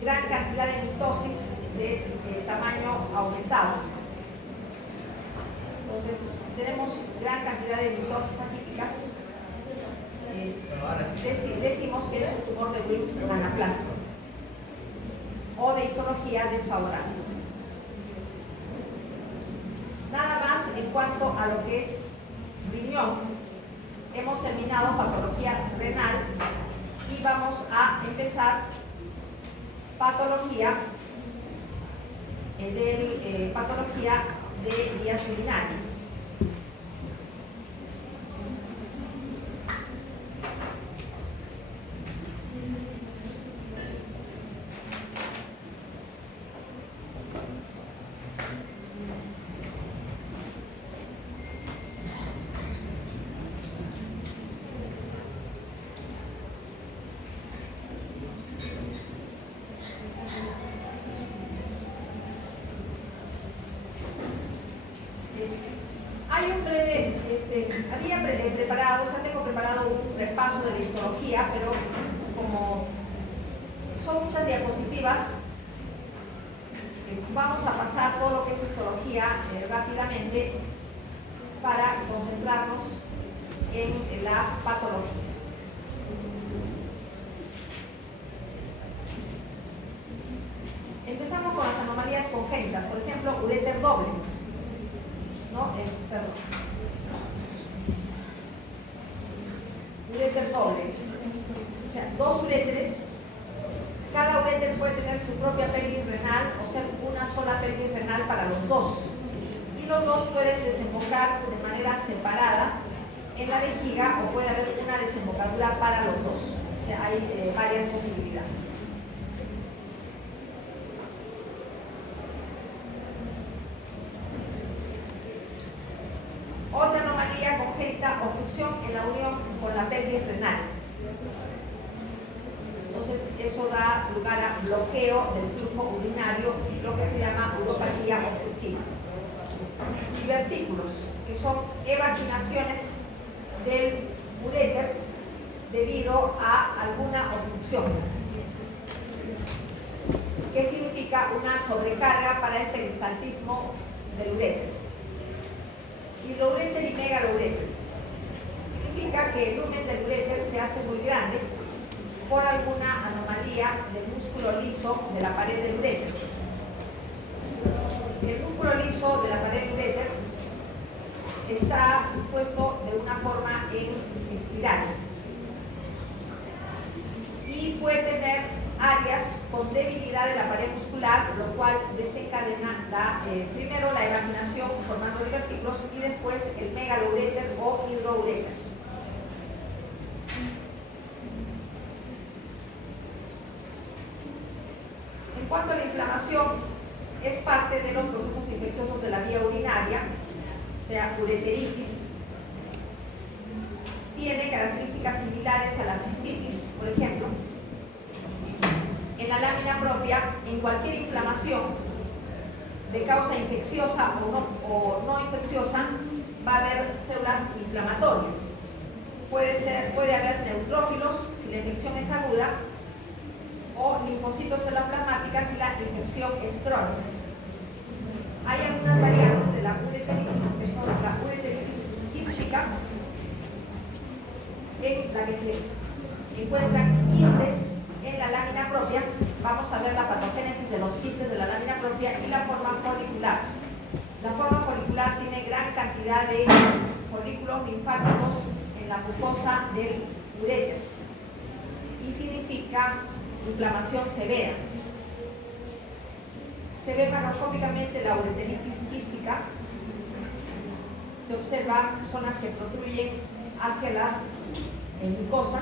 gran cantidad de mitosis de tamaño aumentado. Entonces, si tenemos gran cantidad de mitosis atípicas, decimos que es un tumor de Wilms anaplásico o de histología desfavorable. Nada más en cuanto a lo que es riñón. Hemos terminado patología renal y vamos a empezar patología de vías urinarias. tengo preparado un repaso de la histología, pero como son muchas diapositivas, vamos a pasar todo lo que es histología rápidamente para concentrarnos en la patología. Empezamos con las anomalías congénitas, por ejemplo, uréter doble, uréter doble, o sea, dos uréteres. Cada uréter puede tener su propia pelvis renal, o sea, una sola pelvis renal para los dos. Y los dos pueden desembocar de manera separada en la vejiga, o puede haber una desembocadura para los dos. O sea, hay varias posibilidades. Otra anomalía congénita, obstrucción en la unión con la pelvis renal. Entonces, eso da lugar a bloqueo del flujo urinario, lo que se llama uropatía obstructiva. Divertículos, que son evaginaciones del uréter debido a alguna obstrucción, que significa una sobrecarga para el peristaltismo del uréter. Hidrouréter y megalouréter. Significa que el lumen del uréter se hace muy grande por alguna anomalía del músculo liso de la pared del uréter. El músculo liso de la pared del uréter está dispuesto de una forma en espiral y puede tener áreas con debilidad de la pared muscular, lo cual desencadena primero la evaginación formando divertículos y después el megalouréter o hidrouréter. En cuanto a la inflamación, es parte de los procesos infecciosos de la vía urinaria, o sea, ureteritis. Tiene características similares a la cistitis, por ejemplo. En la lámina propia, en cualquier inflamación de causa infecciosa o no infecciosa, va a haber células inflamatorias. Puede haber neutrófilos si la infección es aguda, o linfocitos celoplasmáticas si la infección es crónica. Hay algunas variantes de la ureteritis, que son la ureteritis quística, en la que se encuentran quistes en la lámina propia. Vamos a ver la patogénesis de los quistes de la lámina propia y la forma folicular. La forma folicular tiene gran cantidad de folículos linfáticos en la mucosa del uréter y significa inflamación severa. Se ve macroscópicamente la ureteritis quística. Se observan zonas que protruyen hacia la mucosa.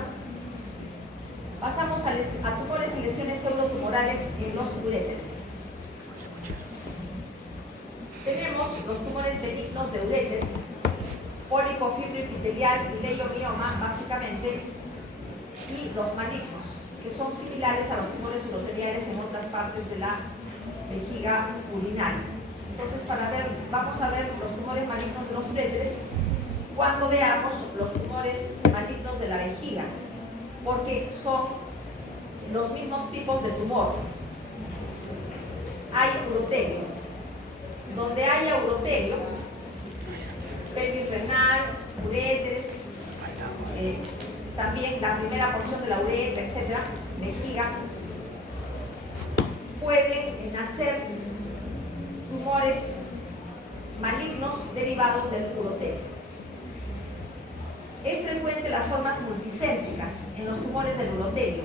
Pasamos a tumores y lesiones pseudotumorales en los uréteres. Tenemos los tumores benignos de uréter, pólipo fibroepitelial y leiomioma, básicamente, y los malignos, que son similares a los tumores uroteriales en otras partes de la vejiga urinaria. Entonces, vamos a ver los tumores malignos de los uréteres cuando veamos los tumores malignos de la vejiga, porque son los mismos tipos de tumor. Hay urotelio. Donde haya urotelio, pelvis renal, uréteres, también la primera porción de la uretra, etcétera, vejiga, pueden nacer tumores malignos derivados del urotelio. Es frecuente las formas multicéntricas en los tumores del urotelio.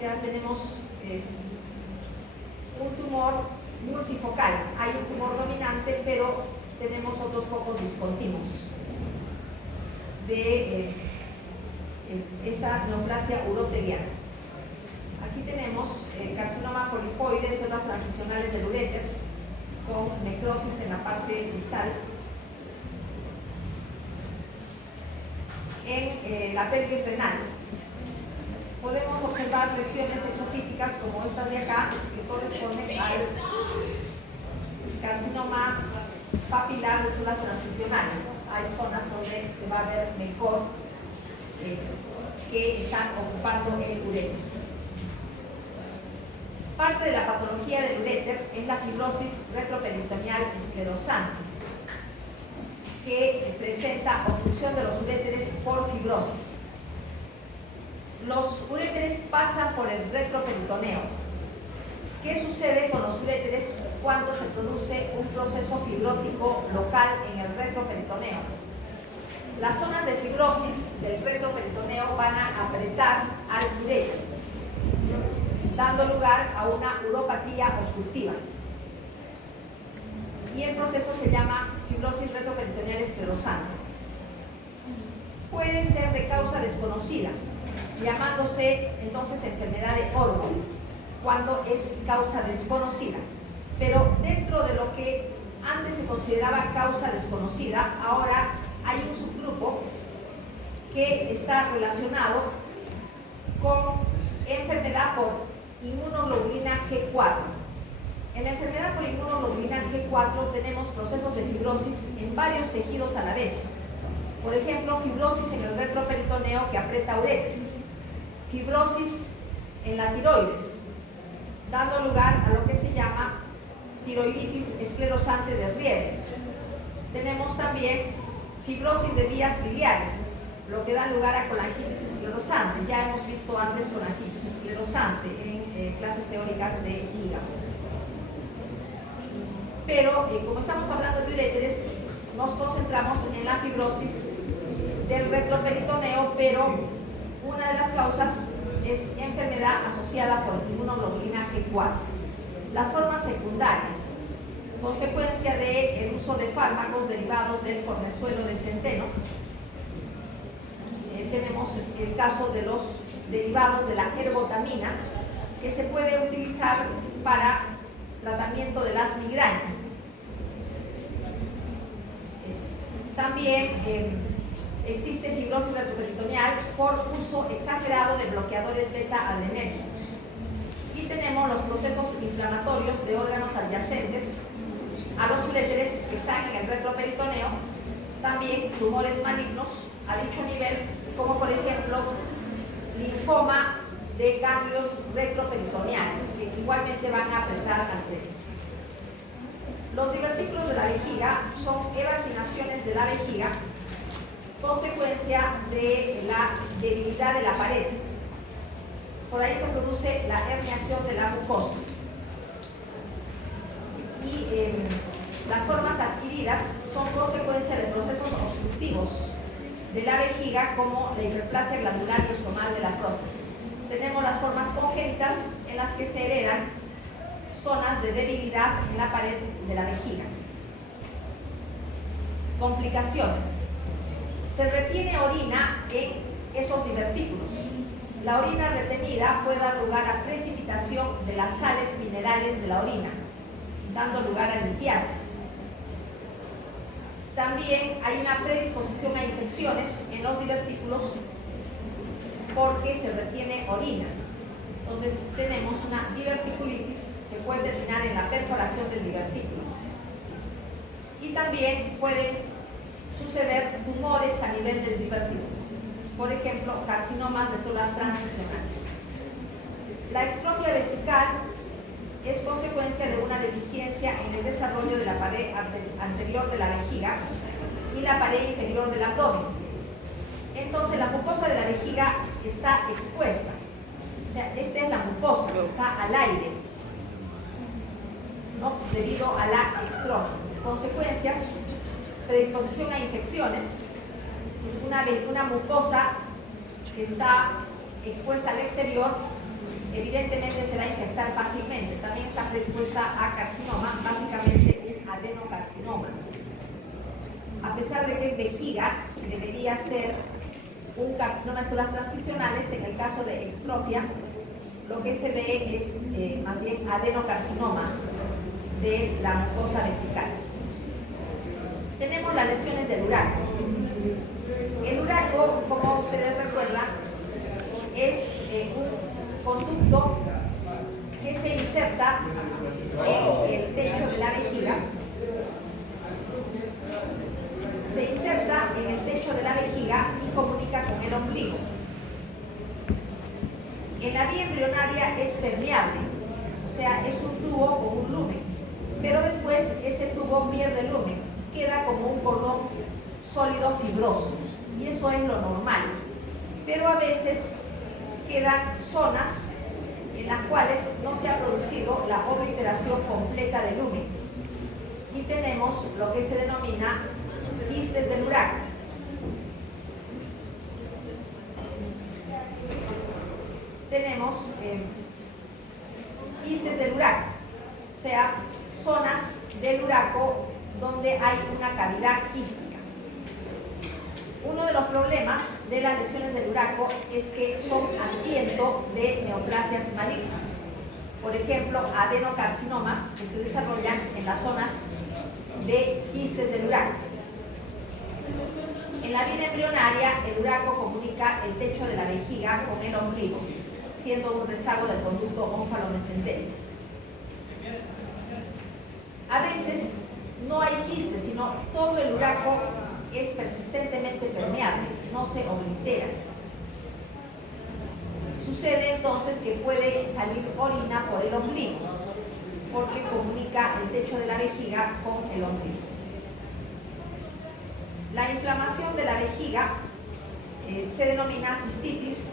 Ya tenemos un tumor multifocal. Hay un tumor dominante, pero tenemos otros focos discontinuos de esta neoplasia uroteliana. Aquí tenemos carcinoma polipoide, células transicionales del uréter, con necrosis en la parte distal. En la pelvis renal podemos observar lesiones exofíticas como estas de acá, que corresponden al carcinoma papilar de células transicionales. hay zonas donde se va a ver mejor que están ocupando el uréter. Parte de la patología del uréter es la fibrosis retroperitoneal esclerosante, que presenta obstrucción de los uréteres por fibrosis. Los uréteres pasan por el retroperitoneo. ¿Qué sucede con los uréteres cuando se produce un proceso fibrótico local en el retroperitoneo? Las zonas de fibrosis del retroperitoneo van a apretar al uréter, dando lugar a una uropatía obstructiva. Y el proceso se llama fibrosis retroperitoneal esclerosante. Puede ser de causa desconocida, llamándose entonces enfermedad de Orwell, cuando es causa desconocida. Pero dentro de lo que antes se consideraba causa desconocida, ahora hay un subgrupo que está relacionado con enfermedad por inmunoglobulina G4. En la enfermedad por inmunoglobulina G4 tenemos procesos de fibrosis en varios tejidos a la vez. Por ejemplo, fibrosis en el retroperitoneo que aprieta uréteres, fibrosis en la tiroides, dando lugar a lo que se llama tiroiditis esclerosante de Rieger. Tenemos también fibrosis de vías biliares, lo que da lugar a colangitis esclerosante. Ya hemos visto antes colangitis esclerosante en clases teóricas de hígado. Pero como estamos hablando de uréteres, nos concentramos en la fibrosis del retroperitoneo, pero una de las causas es enfermedad asociada por inmunoglobulina G4. Las formas secundarias, consecuencia del uso de fármacos derivados del cornezuelo de centeno. Tenemos el caso de los derivados de la ergotamina, que se puede utilizar para tratamiento de las migrañas. También existe fibrosis retroperitoneal por uso exagerado de bloqueadores beta-adrenérgicos. Y tenemos los procesos inflamatorios de órganos adyacentes a los uréteres que están en el retroperitoneo, también tumores malignos a dicho nivel, como por ejemplo linfoma de ganglios retroperitoneales, que igualmente van a apretar al uréter. Los divertículos de la vejiga son evaginaciones de la vejiga, consecuencia de la debilidad de la pared. Por ahí se produce la herniación de la mucosa. Y las formas adquiridas son consecuencia de procesos obstructivos de la vejiga, como la hiperplasia glandular y estomal de la próstata. Tenemos las formas congénitas, en las que se heredan zonas de debilidad en la pared de la vejiga. Complicaciones. Se retiene orina en esos divertículos. La orina retenida puede dar lugar a precipitación de las sales minerales de la orina, dando lugar a litiasis. También hay una predisposición a infecciones en los divertículos porque se retiene orina. Entonces tenemos una diverticulitis que puede terminar en la perforación del divertículo. Y también pueden suceder tumores a nivel del divertículo. Por ejemplo, carcinomas de células transicionales. La extrofia vesical es consecuencia de una deficiencia en el desarrollo de la pared anterior de la vejiga y la pared inferior del abdomen. Entonces la mucosa de la vejiga está expuesta. O sea, esta es la mucosa que está al aire, ¿no? Debido a la extrofia. Consecuencias: predisposición a infecciones. Una mucosa que está expuesta al exterior evidentemente se va a infectar fácilmente. También está predispuesta a carcinoma, básicamente un adenocarcinoma. A pesar de que es vejiga, debería ser un carcinoma de células transicionales. En el caso de extrofia, lo que se ve es más bien adenocarcinoma de la mucosa vesical. Tenemos las lesiones del uraco. El uraco, como ustedes recuerdan, es un conducto que se inserta en el techo de la vejiga. Se inserta embrionaria es permeable, o sea, es un tubo con un lumen, pero después ese tubo pierde lumen, queda como un cordón sólido fibroso, y eso es lo normal. Pero a veces quedan zonas en las cuales no se ha producido la obliteración completa del lumen, y tenemos lo que se denomina quistes del Urach. Tenemos quistes del Urach, o sea, zonas del uraco donde hay una cavidad quística. Uno de los problemas de las lesiones del uraco es que son asiento de neoplasias malignas. Por ejemplo, adenocarcinomas que se desarrollan en las zonas de quistes del uraco. En la vida embrionaria, el uraco comunica el techo de la vejiga con el ombligo, siendo un rezago del conducto ónfalo-mesentérico. A veces no hay quistes, sino todo el uraco es persistentemente permeable, no se oblitera. Sucede entonces que puede salir orina por el ombligo, porque comunica el techo de la vejiga con el ombligo. La inflamación de la vejiga se denomina cistitis,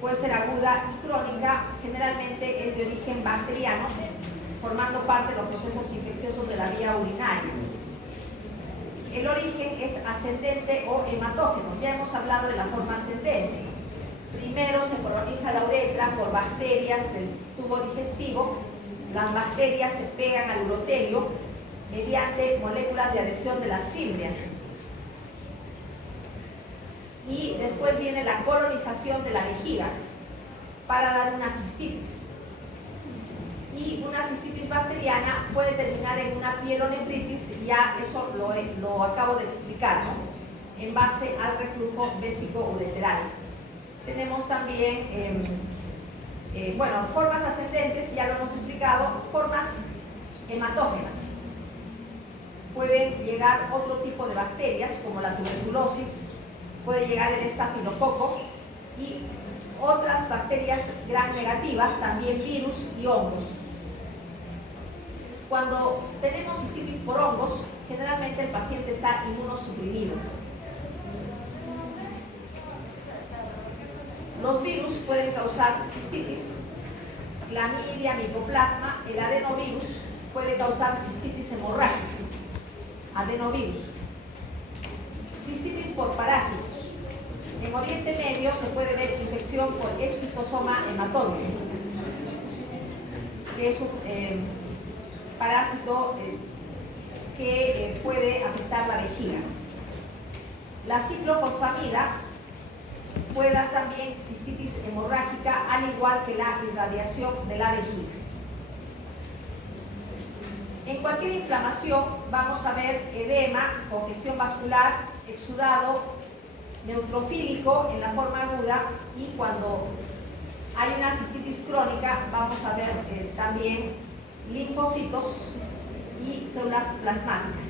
puede ser aguda y crónica, generalmente es de origen bacteriano, formando parte de los procesos infecciosos de la vía urinaria. El origen es ascendente o hematógeno. Ya hemos hablado de la forma ascendente. Primero se coloniza la uretra por bacterias del tubo digestivo. Las bacterias se pegan al urotelio mediante moléculas de adhesión de las fibrias. Y después viene la colonización de la vejiga para dar una cistitis. Y una cistitis bacteriana puede terminar en una pielonefritis, ya eso lo acabo de explicar, ¿no? En base al reflujo vésico-ureteral. Tenemos también, formas ascendentes, ya lo hemos explicado, formas hematógenas. Pueden llegar otro tipo de bacterias, como la tuberculosis, puede llegar el estafilococo y otras bacterias gram negativas, también virus y hongos. Cuando tenemos cistitis por hongos, generalmente el paciente está inmunosuprimido. Los virus pueden causar cistitis, clamidia, micoplasma. El adenovirus puede causar cistitis hemorrágica, adenovirus. Cistitis por parásitos. En Oriente Medio se puede ver infección por esquistosoma hematólogo, que es un parásito que puede afectar la vejiga. La ciclofosfamida puede dar también cistitis hemorrágica, al igual que la irradiación de la vejiga. En cualquier inflamación vamos a ver edema, congestión vascular, exudado, neutrofílico en la forma aguda, y cuando hay una cistitis crónica vamos a ver también linfocitos y células plasmáticas.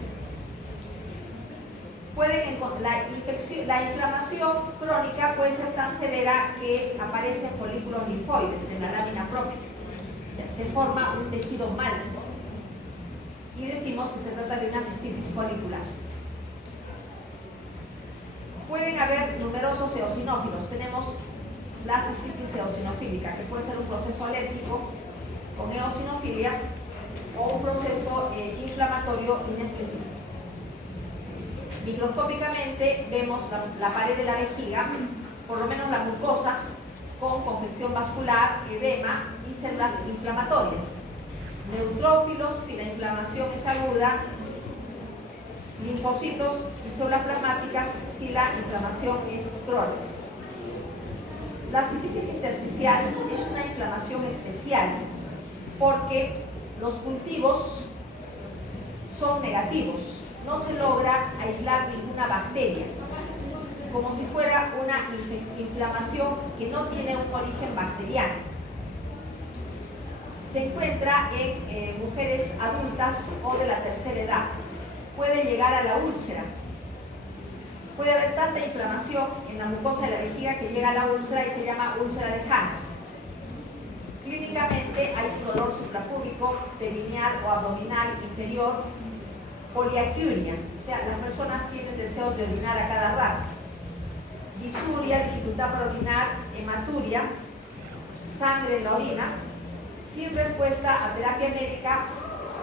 La inflamación crónica puede ser tan severa que aparecen folículos linfoides en la lámina propia. Se forma un tejido mal y decimos que se trata de una cistitis folicular. Pueden haber numerosos eosinófilos. Tenemos la cistitis eosinofílica, que puede ser un proceso alérgico con eosinofilia o un proceso inflamatorio inespecífico. Microscópicamente vemos la pared de la vejiga, por lo menos la mucosa, con congestión vascular, edema y células inflamatorias. Neutrófilos si la inflamación es aguda, linfocitos y células plasmáticas si la inflamación es crónica. La cistitis intersticial es una inflamación especial porque los cultivos son negativos, no se logra aislar ninguna bacteria, como si fuera una inflamación que no tiene un origen bacteriano. Se encuentra en mujeres adultas o de la tercera edad. Puede llegar a la úlcera. Puede haber tanta inflamación en la mucosa de la vejiga que llega a la úlcera y se llama úlcera de Hahn. Clínicamente hay dolor suprapúbico, perineal o abdominal inferior, poliacuria, o sea, las personas tienen deseos de orinar a cada rato, disuria, dificultad para orinar, hematuria, sangre en la orina, sin respuesta a terapia médica,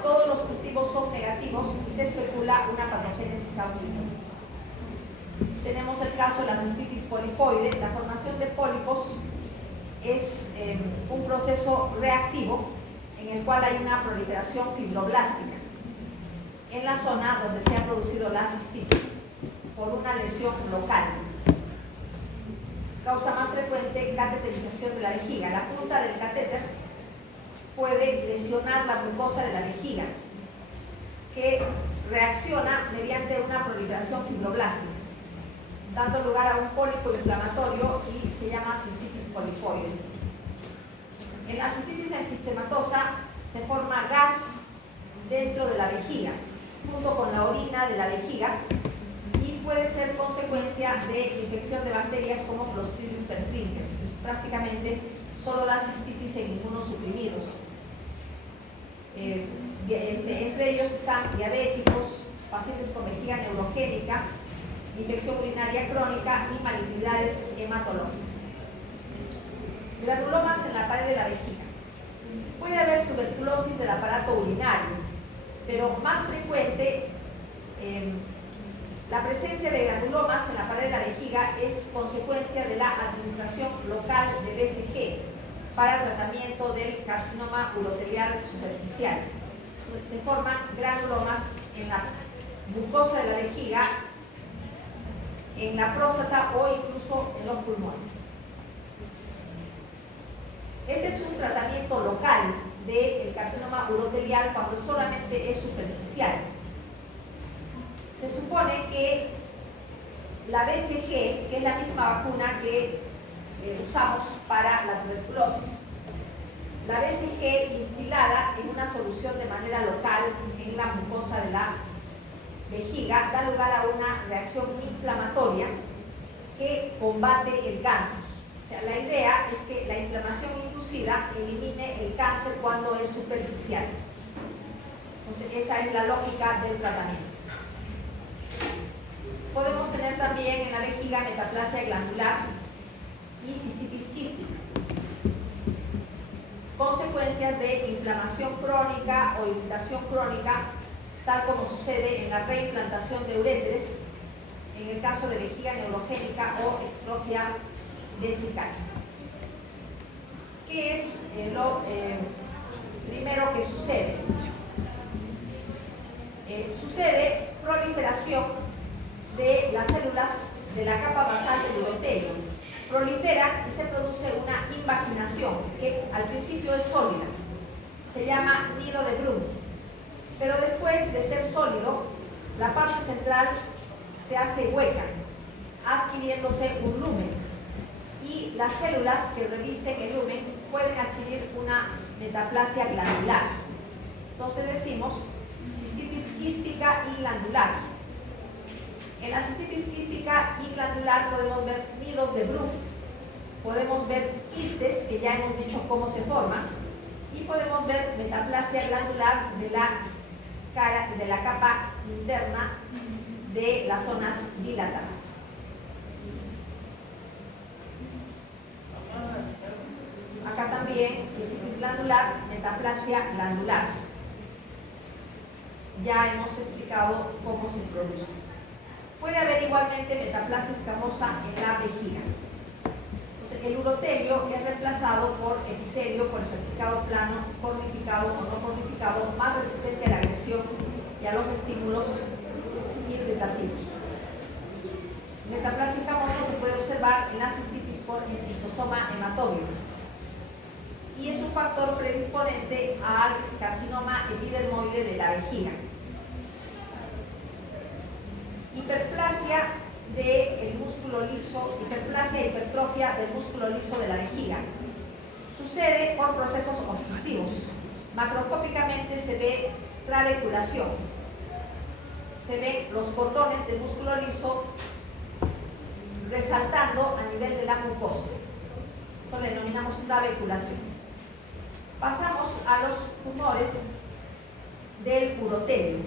todos los cultivos son negativos y se especula una patogénesis autoinmune. Tenemos el caso de la cistitis polipoide. La formación de pólipos es un proceso reactivo en el cual hay una proliferación fibroblástica en la zona donde se ha producido la cistitis por una lesión local. Causa más frecuente, cateterización de la vejiga. La punta del catéter puede lesionar la mucosa de la vejiga, que reacciona mediante una proliferación fibroblástica, dando lugar a un pólipo inflamatorio y se llama cistitis polipoide. En la cistitis enfistematosa se forma gas dentro de la vejiga, junto con la orina de la vejiga, y puede ser consecuencia de infección de bacterias como Clostridium perfringens, que prácticamente solo da cistitis en inmunosuprimidos. Entre ellos están diabéticos, pacientes con vejiga neurogénica, infección urinaria crónica y malignidades hematológicas. Granulomas en la pared de la vejiga. Puede haber tuberculosis del aparato urinario, pero más frecuente, la presencia de granulomas en la pared de la vejiga es consecuencia de la administración local de BCG para tratamiento del carcinoma urotelial superficial. Se forman granulomas en la mucosa de la vejiga, en la próstata o incluso en los pulmones. Este es un tratamiento local del carcinoma urotelial cuando solamente es superficial. Se supone que la BCG, que es la misma vacuna que usamos para la tuberculosis, la BCG instilada en una solución de manera local en la mucosa de la vejiga da lugar a una reacción inflamatoria que combate el cáncer. O sea, la idea es que la inflamación inducida elimine el cáncer cuando es superficial. Entonces, esa es la lógica del tratamiento. Podemos tener también en la vejiga metaplasia glandular y cistitis quística. Consecuencias de inflamación crónica o irritación crónica, tal como sucede en la reimplantación de uréteres, en el caso de vejiga neurogénica o extrofia vesical. ¿Qué es lo primero que sucede? Sucede proliferación de las células de la capa basal del urotelio. Proliferan y se produce una invaginación que al principio es sólida. Se llama nido de Brumm. Pero después de ser sólido, la parte central se hace hueca, adquiriéndose un lumen. Y las células que revisten el lumen pueden adquirir una metaplasia glandular. Entonces decimos cistitis quística y glandular. En la cistitis quística y glandular podemos ver nidos de Brumm, podemos ver quistes, que ya hemos dicho cómo se forman, y podemos ver metaplasia glandular de la capa interna de las zonas dilatadas. Acá también cistitis glandular, metaplasia glandular. Ya hemos explicado cómo se produce. Puede haber igualmente metaplasia escamosa en la vejiga. Entonces, el urotelio es reemplazado por epitelio cornificado plano, cornificado o no cornificado, más resistente a la agresión y a los estímulos irritativos. Metaplasia escamosa se puede observar en la cistitis por esquizosoma hematóbico y es un factor predisponente al carcinoma epidermoide de la vejiga. Hiperplasia del músculo liso, hiperplasia e hipertrofia del músculo liso de la vejiga. Sucede por procesos obstructivos. Macroscópicamente se ve trabeculación. Se ven los cordones del músculo liso resaltando a nivel de la mucosa. Eso le denominamos trabeculación. Pasamos a los tumores del urotelio.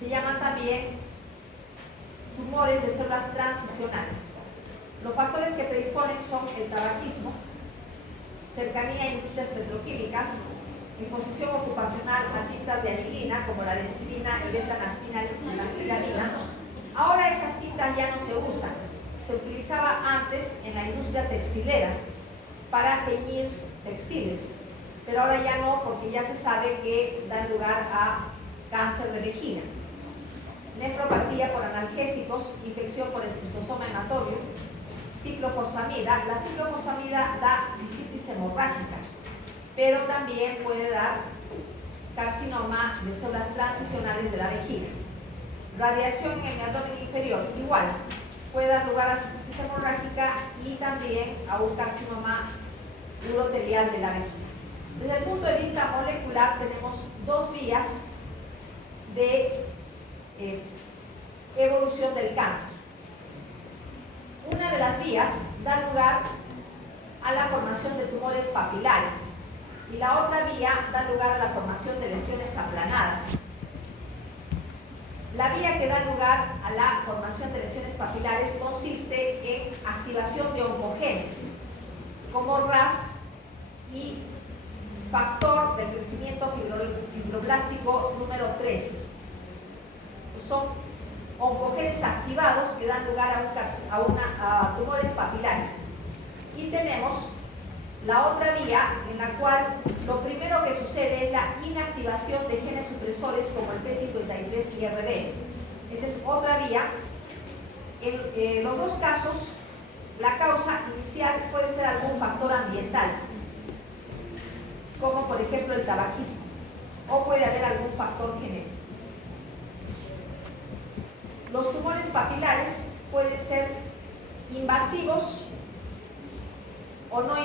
Se llaman también tumores de células transicionales. Los factores que predisponen son el tabaquismo, cercanía a industrias petroquímicas, exposición ocupacional a tintas de anilina como la benzidina y beta-naftilamina. Ahora esas tintas ya no se usan. Se utilizaba antes en la industria textilera para teñir textiles, pero ahora ya no, porque ya se sabe que dan lugar a cáncer de vejiga. Nefropatía por analgésicos, infección por esquistosoma hematobium, ciclofosfamida. La ciclofosfamida da cistitis hemorrágica, pero también puede dar carcinoma de células transicionales de la vejiga. Radiación en el abdomen inferior, igual, puede dar lugar a cistitis hemorrágica y también a un carcinoma urotelial de la vejiga. Desde el punto de vista molecular tenemos dos vías de evolución del cáncer. Una de las vías da lugar a la formación de tumores papilares y la otra vía da lugar a la formación de lesiones aplanadas. La vía que da lugar a la formación de lesiones papilares consiste en activación de oncogenes como RAS y factor de crecimiento fibroblástico número 3. Son oncogenes activados que dan lugar a tumores papilares. Y tenemos la otra vía en la cual lo primero que sucede es la inactivación de genes supresores como el P53 y RD. Esta es otra vía. En los dos casos, la causa inicial puede ser algún factor ambiental, como por ejemplo el tabaquismo, o puede haber algún factor genético. Los tumores papilares pueden ser invasivos o no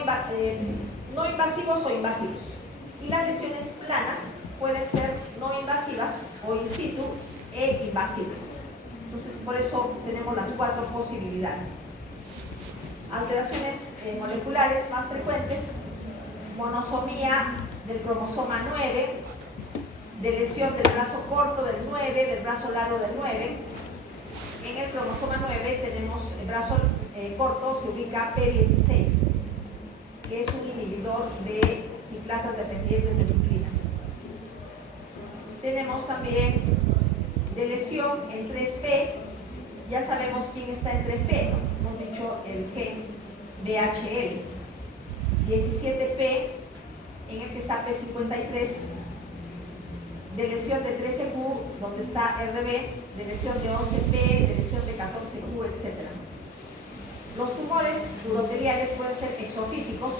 invasivos o invasivos. Y las lesiones planas pueden ser no invasivas o in situ e invasivas. Entonces, por eso tenemos las cuatro posibilidades. Alteraciones moleculares más frecuentes: monosomía del cromosoma 9, de lesión del brazo corto del 9, del brazo largo del 9. En el cromosoma 9 tenemos el brazo corto, se ubica P16, que es un inhibidor de ciclasas dependientes de ciclinas. Tenemos también de lesión en 3P, ya sabemos quién está en 3P, ¿no? Hemos dicho el gen VHL. 17P, en el que está P53, de lesión de 13Q, donde está RB, de lesión de 11P, de lesión de 14Q, etc. Los tumores uroteliales pueden ser exofíticos,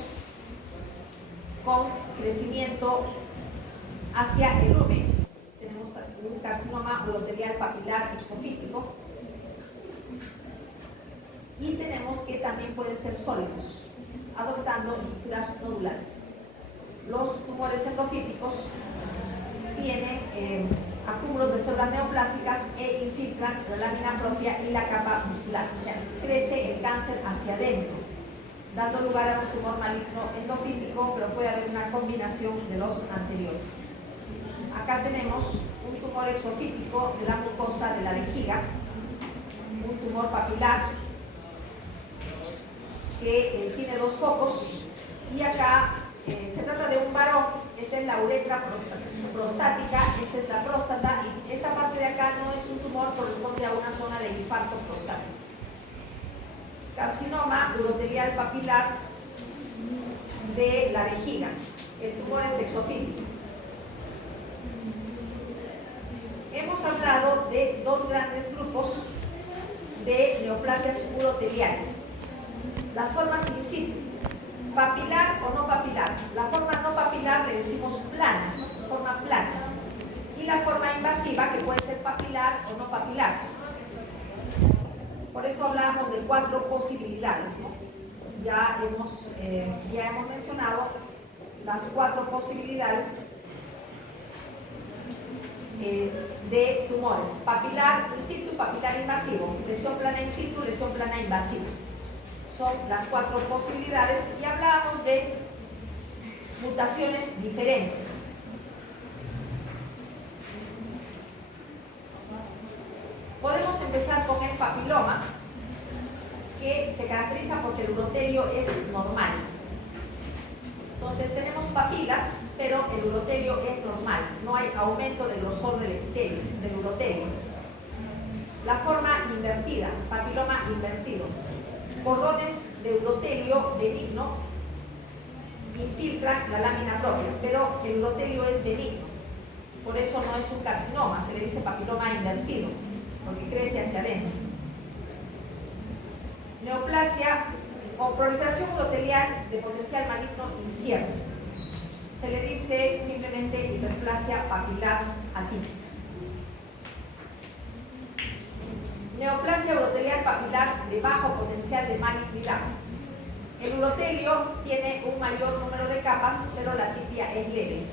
con crecimiento hacia el lumen. Tenemos un carcinoma urotelial papilar exofítico. Y tenemos que también pueden ser sólidos, adoptando estructuras nodulares. Los tumores endofíticos tienen acúmulos de células neoplásicas e infiltran la lámina propia y la capa muscular. O sea, crece el cáncer hacia adentro, dando lugar a un tumor maligno endofítico, pero puede haber una combinación de los anteriores. Acá tenemos un tumor exofítico de la mucosa de la vejiga, un tumor papilar que tiene dos focos, y acá se trata de un varón. Esta es la uretra prostática, esta es la próstata, y esta parte de acá no es un tumor, corresponde a una zona de infarto prostático. Carcinoma urotelial papilar de la vejiga. El tumor es exofítico. Hemos hablado de dos grandes grupos de neoplasias uroteliales. Las formas in situ, papilar o no papilar. La forma no papilar le decimos plana, forma plana. Y la forma invasiva, que puede ser papilar o no papilar. Por eso hablamos de cuatro posibilidades, ¿no? Ya hemos mencionado las cuatro posibilidades de tumores: papilar in situ, papilar invasivo, lesión plana in situ, lesión plana invasiva. Son las cuatro posibilidades, y hablamos de mutaciones diferentes. Podemos empezar con el papiloma, que se caracteriza porque el urotelio es normal. Entonces tenemos papilas, pero el urotelio es normal, no hay aumento del grosor del epitelio, del urotelio. La forma invertida, papiloma invertido. Cordones de urotelio benigno infiltran la lámina propia, pero el urotelio es benigno, por eso no es un carcinoma, se le dice papiloma invertido, porque crece hacia adentro. Neoplasia o proliferación urotelial de potencial maligno incierto. Se le dice simplemente hiperplasia papilar atípica. Neoplasia urotelial papilar de bajo potencial de malignidad. El urotelio tiene un mayor número de capas, pero la atipia es leve.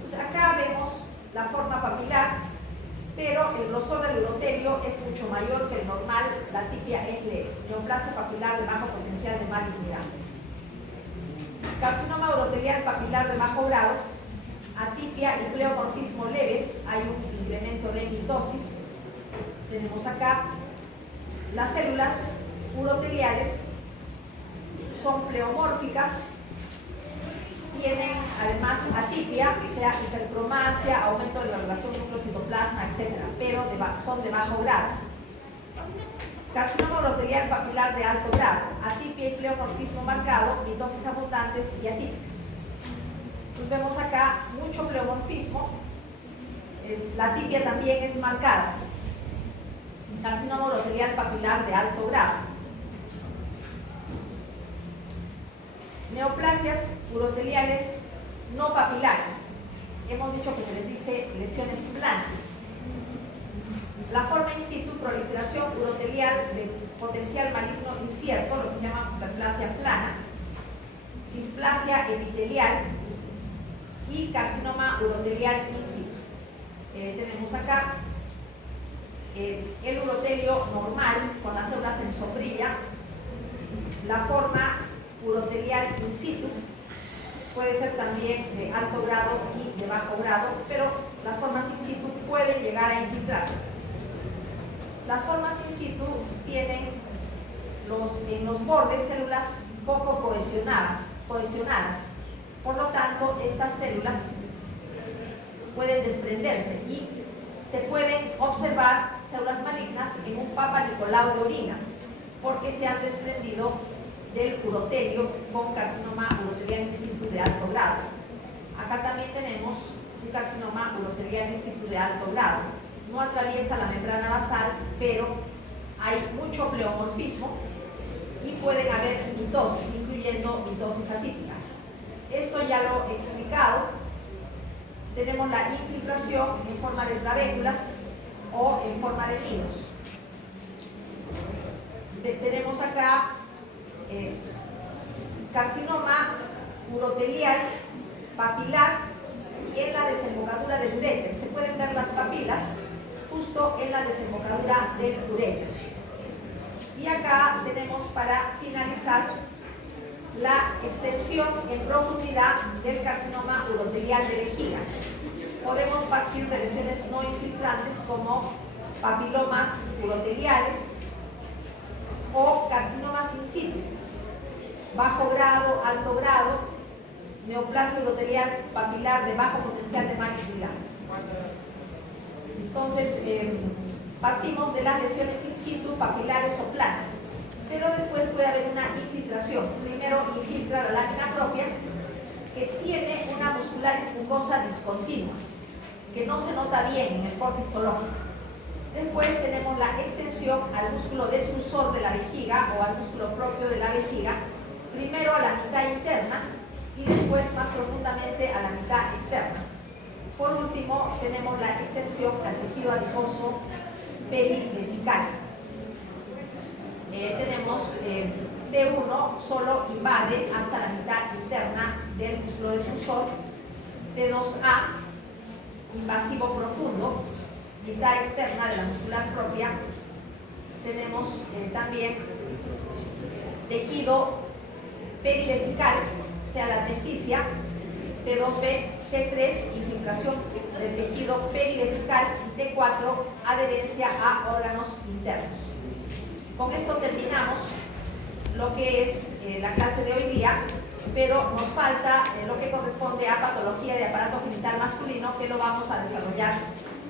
Pues acá vemos la forma papilar, pero el grosor del urotelio es mucho mayor que el normal, la atipia es leve. Neoplasia papilar de bajo potencial de malignidad. Carcinoma urotelial papilar de bajo grado, atipia y pleomorfismo leves, hay un incremento de mitosis. Tenemos acá las células uroteliales, son pleomórficas, tienen además atipia, o sea, hipercromasia, aumento de la relación núcleo-citoplasma, etc., pero son de bajo grado. Carcinoma urotelial papilar de alto grado, atipia y pleomorfismo marcado, mitosis abundantes y atípicas. Entonces vemos acá mucho pleomorfismo, la atipia también es marcada. Carcinoma urotelial papilar de alto grado. Neoplasias uroteliales no papilares. Hemos dicho que se les dice lesiones planas. La forma in situ, proliferación urotelial de potencial maligno incierto, lo que se llama hiperplasia plana, displasia epitelial y carcinoma urotelial in situ. Tenemos acá el urotelio normal con las células en sombrilla, la forma urotelial in situ, puede ser también de alto grado y de bajo grado, pero las formas in situ pueden llegar a infiltrar. Las formas in situ tienen en los bordes células poco cohesionadas. Por lo tanto, estas células pueden desprenderse y se pueden observar células malignas en un Papa Nicolau de orina, porque se han desprendido del urotelio con carcinoma urotelial in situ de alto grado. Acá también tenemos un carcinoma urotelial in situ de alto grado. No atraviesa la membrana basal, pero hay mucho pleomorfismo y pueden haber mitosis, incluyendo mitosis atípicas. Esto ya lo he explicado. Tenemos la infiltración en forma de trabéculas o en forma de nidos. Tenemos acá carcinoma urotelial papilar en la desembocadura del uréter. Se pueden ver las papilas justo en la desembocadura del uréter. Y acá tenemos para finalizar la extensión en profundidad del carcinoma urotelial de vejiga. Podemos partir de lesiones no infiltrantes como papilomas uroteliales o carcinomas in situ, bajo grado, alto grado, neoplasia urotelial papilar de bajo potencial de malignidad. Entonces, partimos de las lesiones in situ, papilares o planas, pero después puede haber una infiltración. Primero infiltra la lámina propia, que tiene una muscularis mucosa discontinua, que no se nota bien en el corte histológico. Después tenemos la extensión al músculo detrusor de la vejiga o al músculo propio de la vejiga, primero a la mitad interna y después más profundamente a la mitad externa. Por último, tenemos la extensión al tejido adiposo perivesical. Tenemos T1 solo invade hasta la mitad interna del músculo detrusor, T2A invasivo profundo, mitad externa de la muscular propia. Tenemos también tejido perivesical sea la adventicia, T2B, T3, infiltración del tejido perivesical y T4, adherencia a órganos internos. Con esto terminamos lo que es la clase de hoy día, pero nos falta lo que corresponde a patología de aparato genital masculino, que lo vamos a desarrollar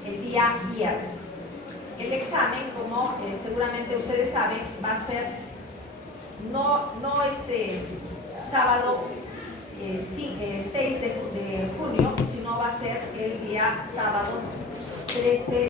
el día viernes. El examen, como seguramente ustedes saben, va a ser no este sábado 6 de junio, sino va a ser el día sábado 13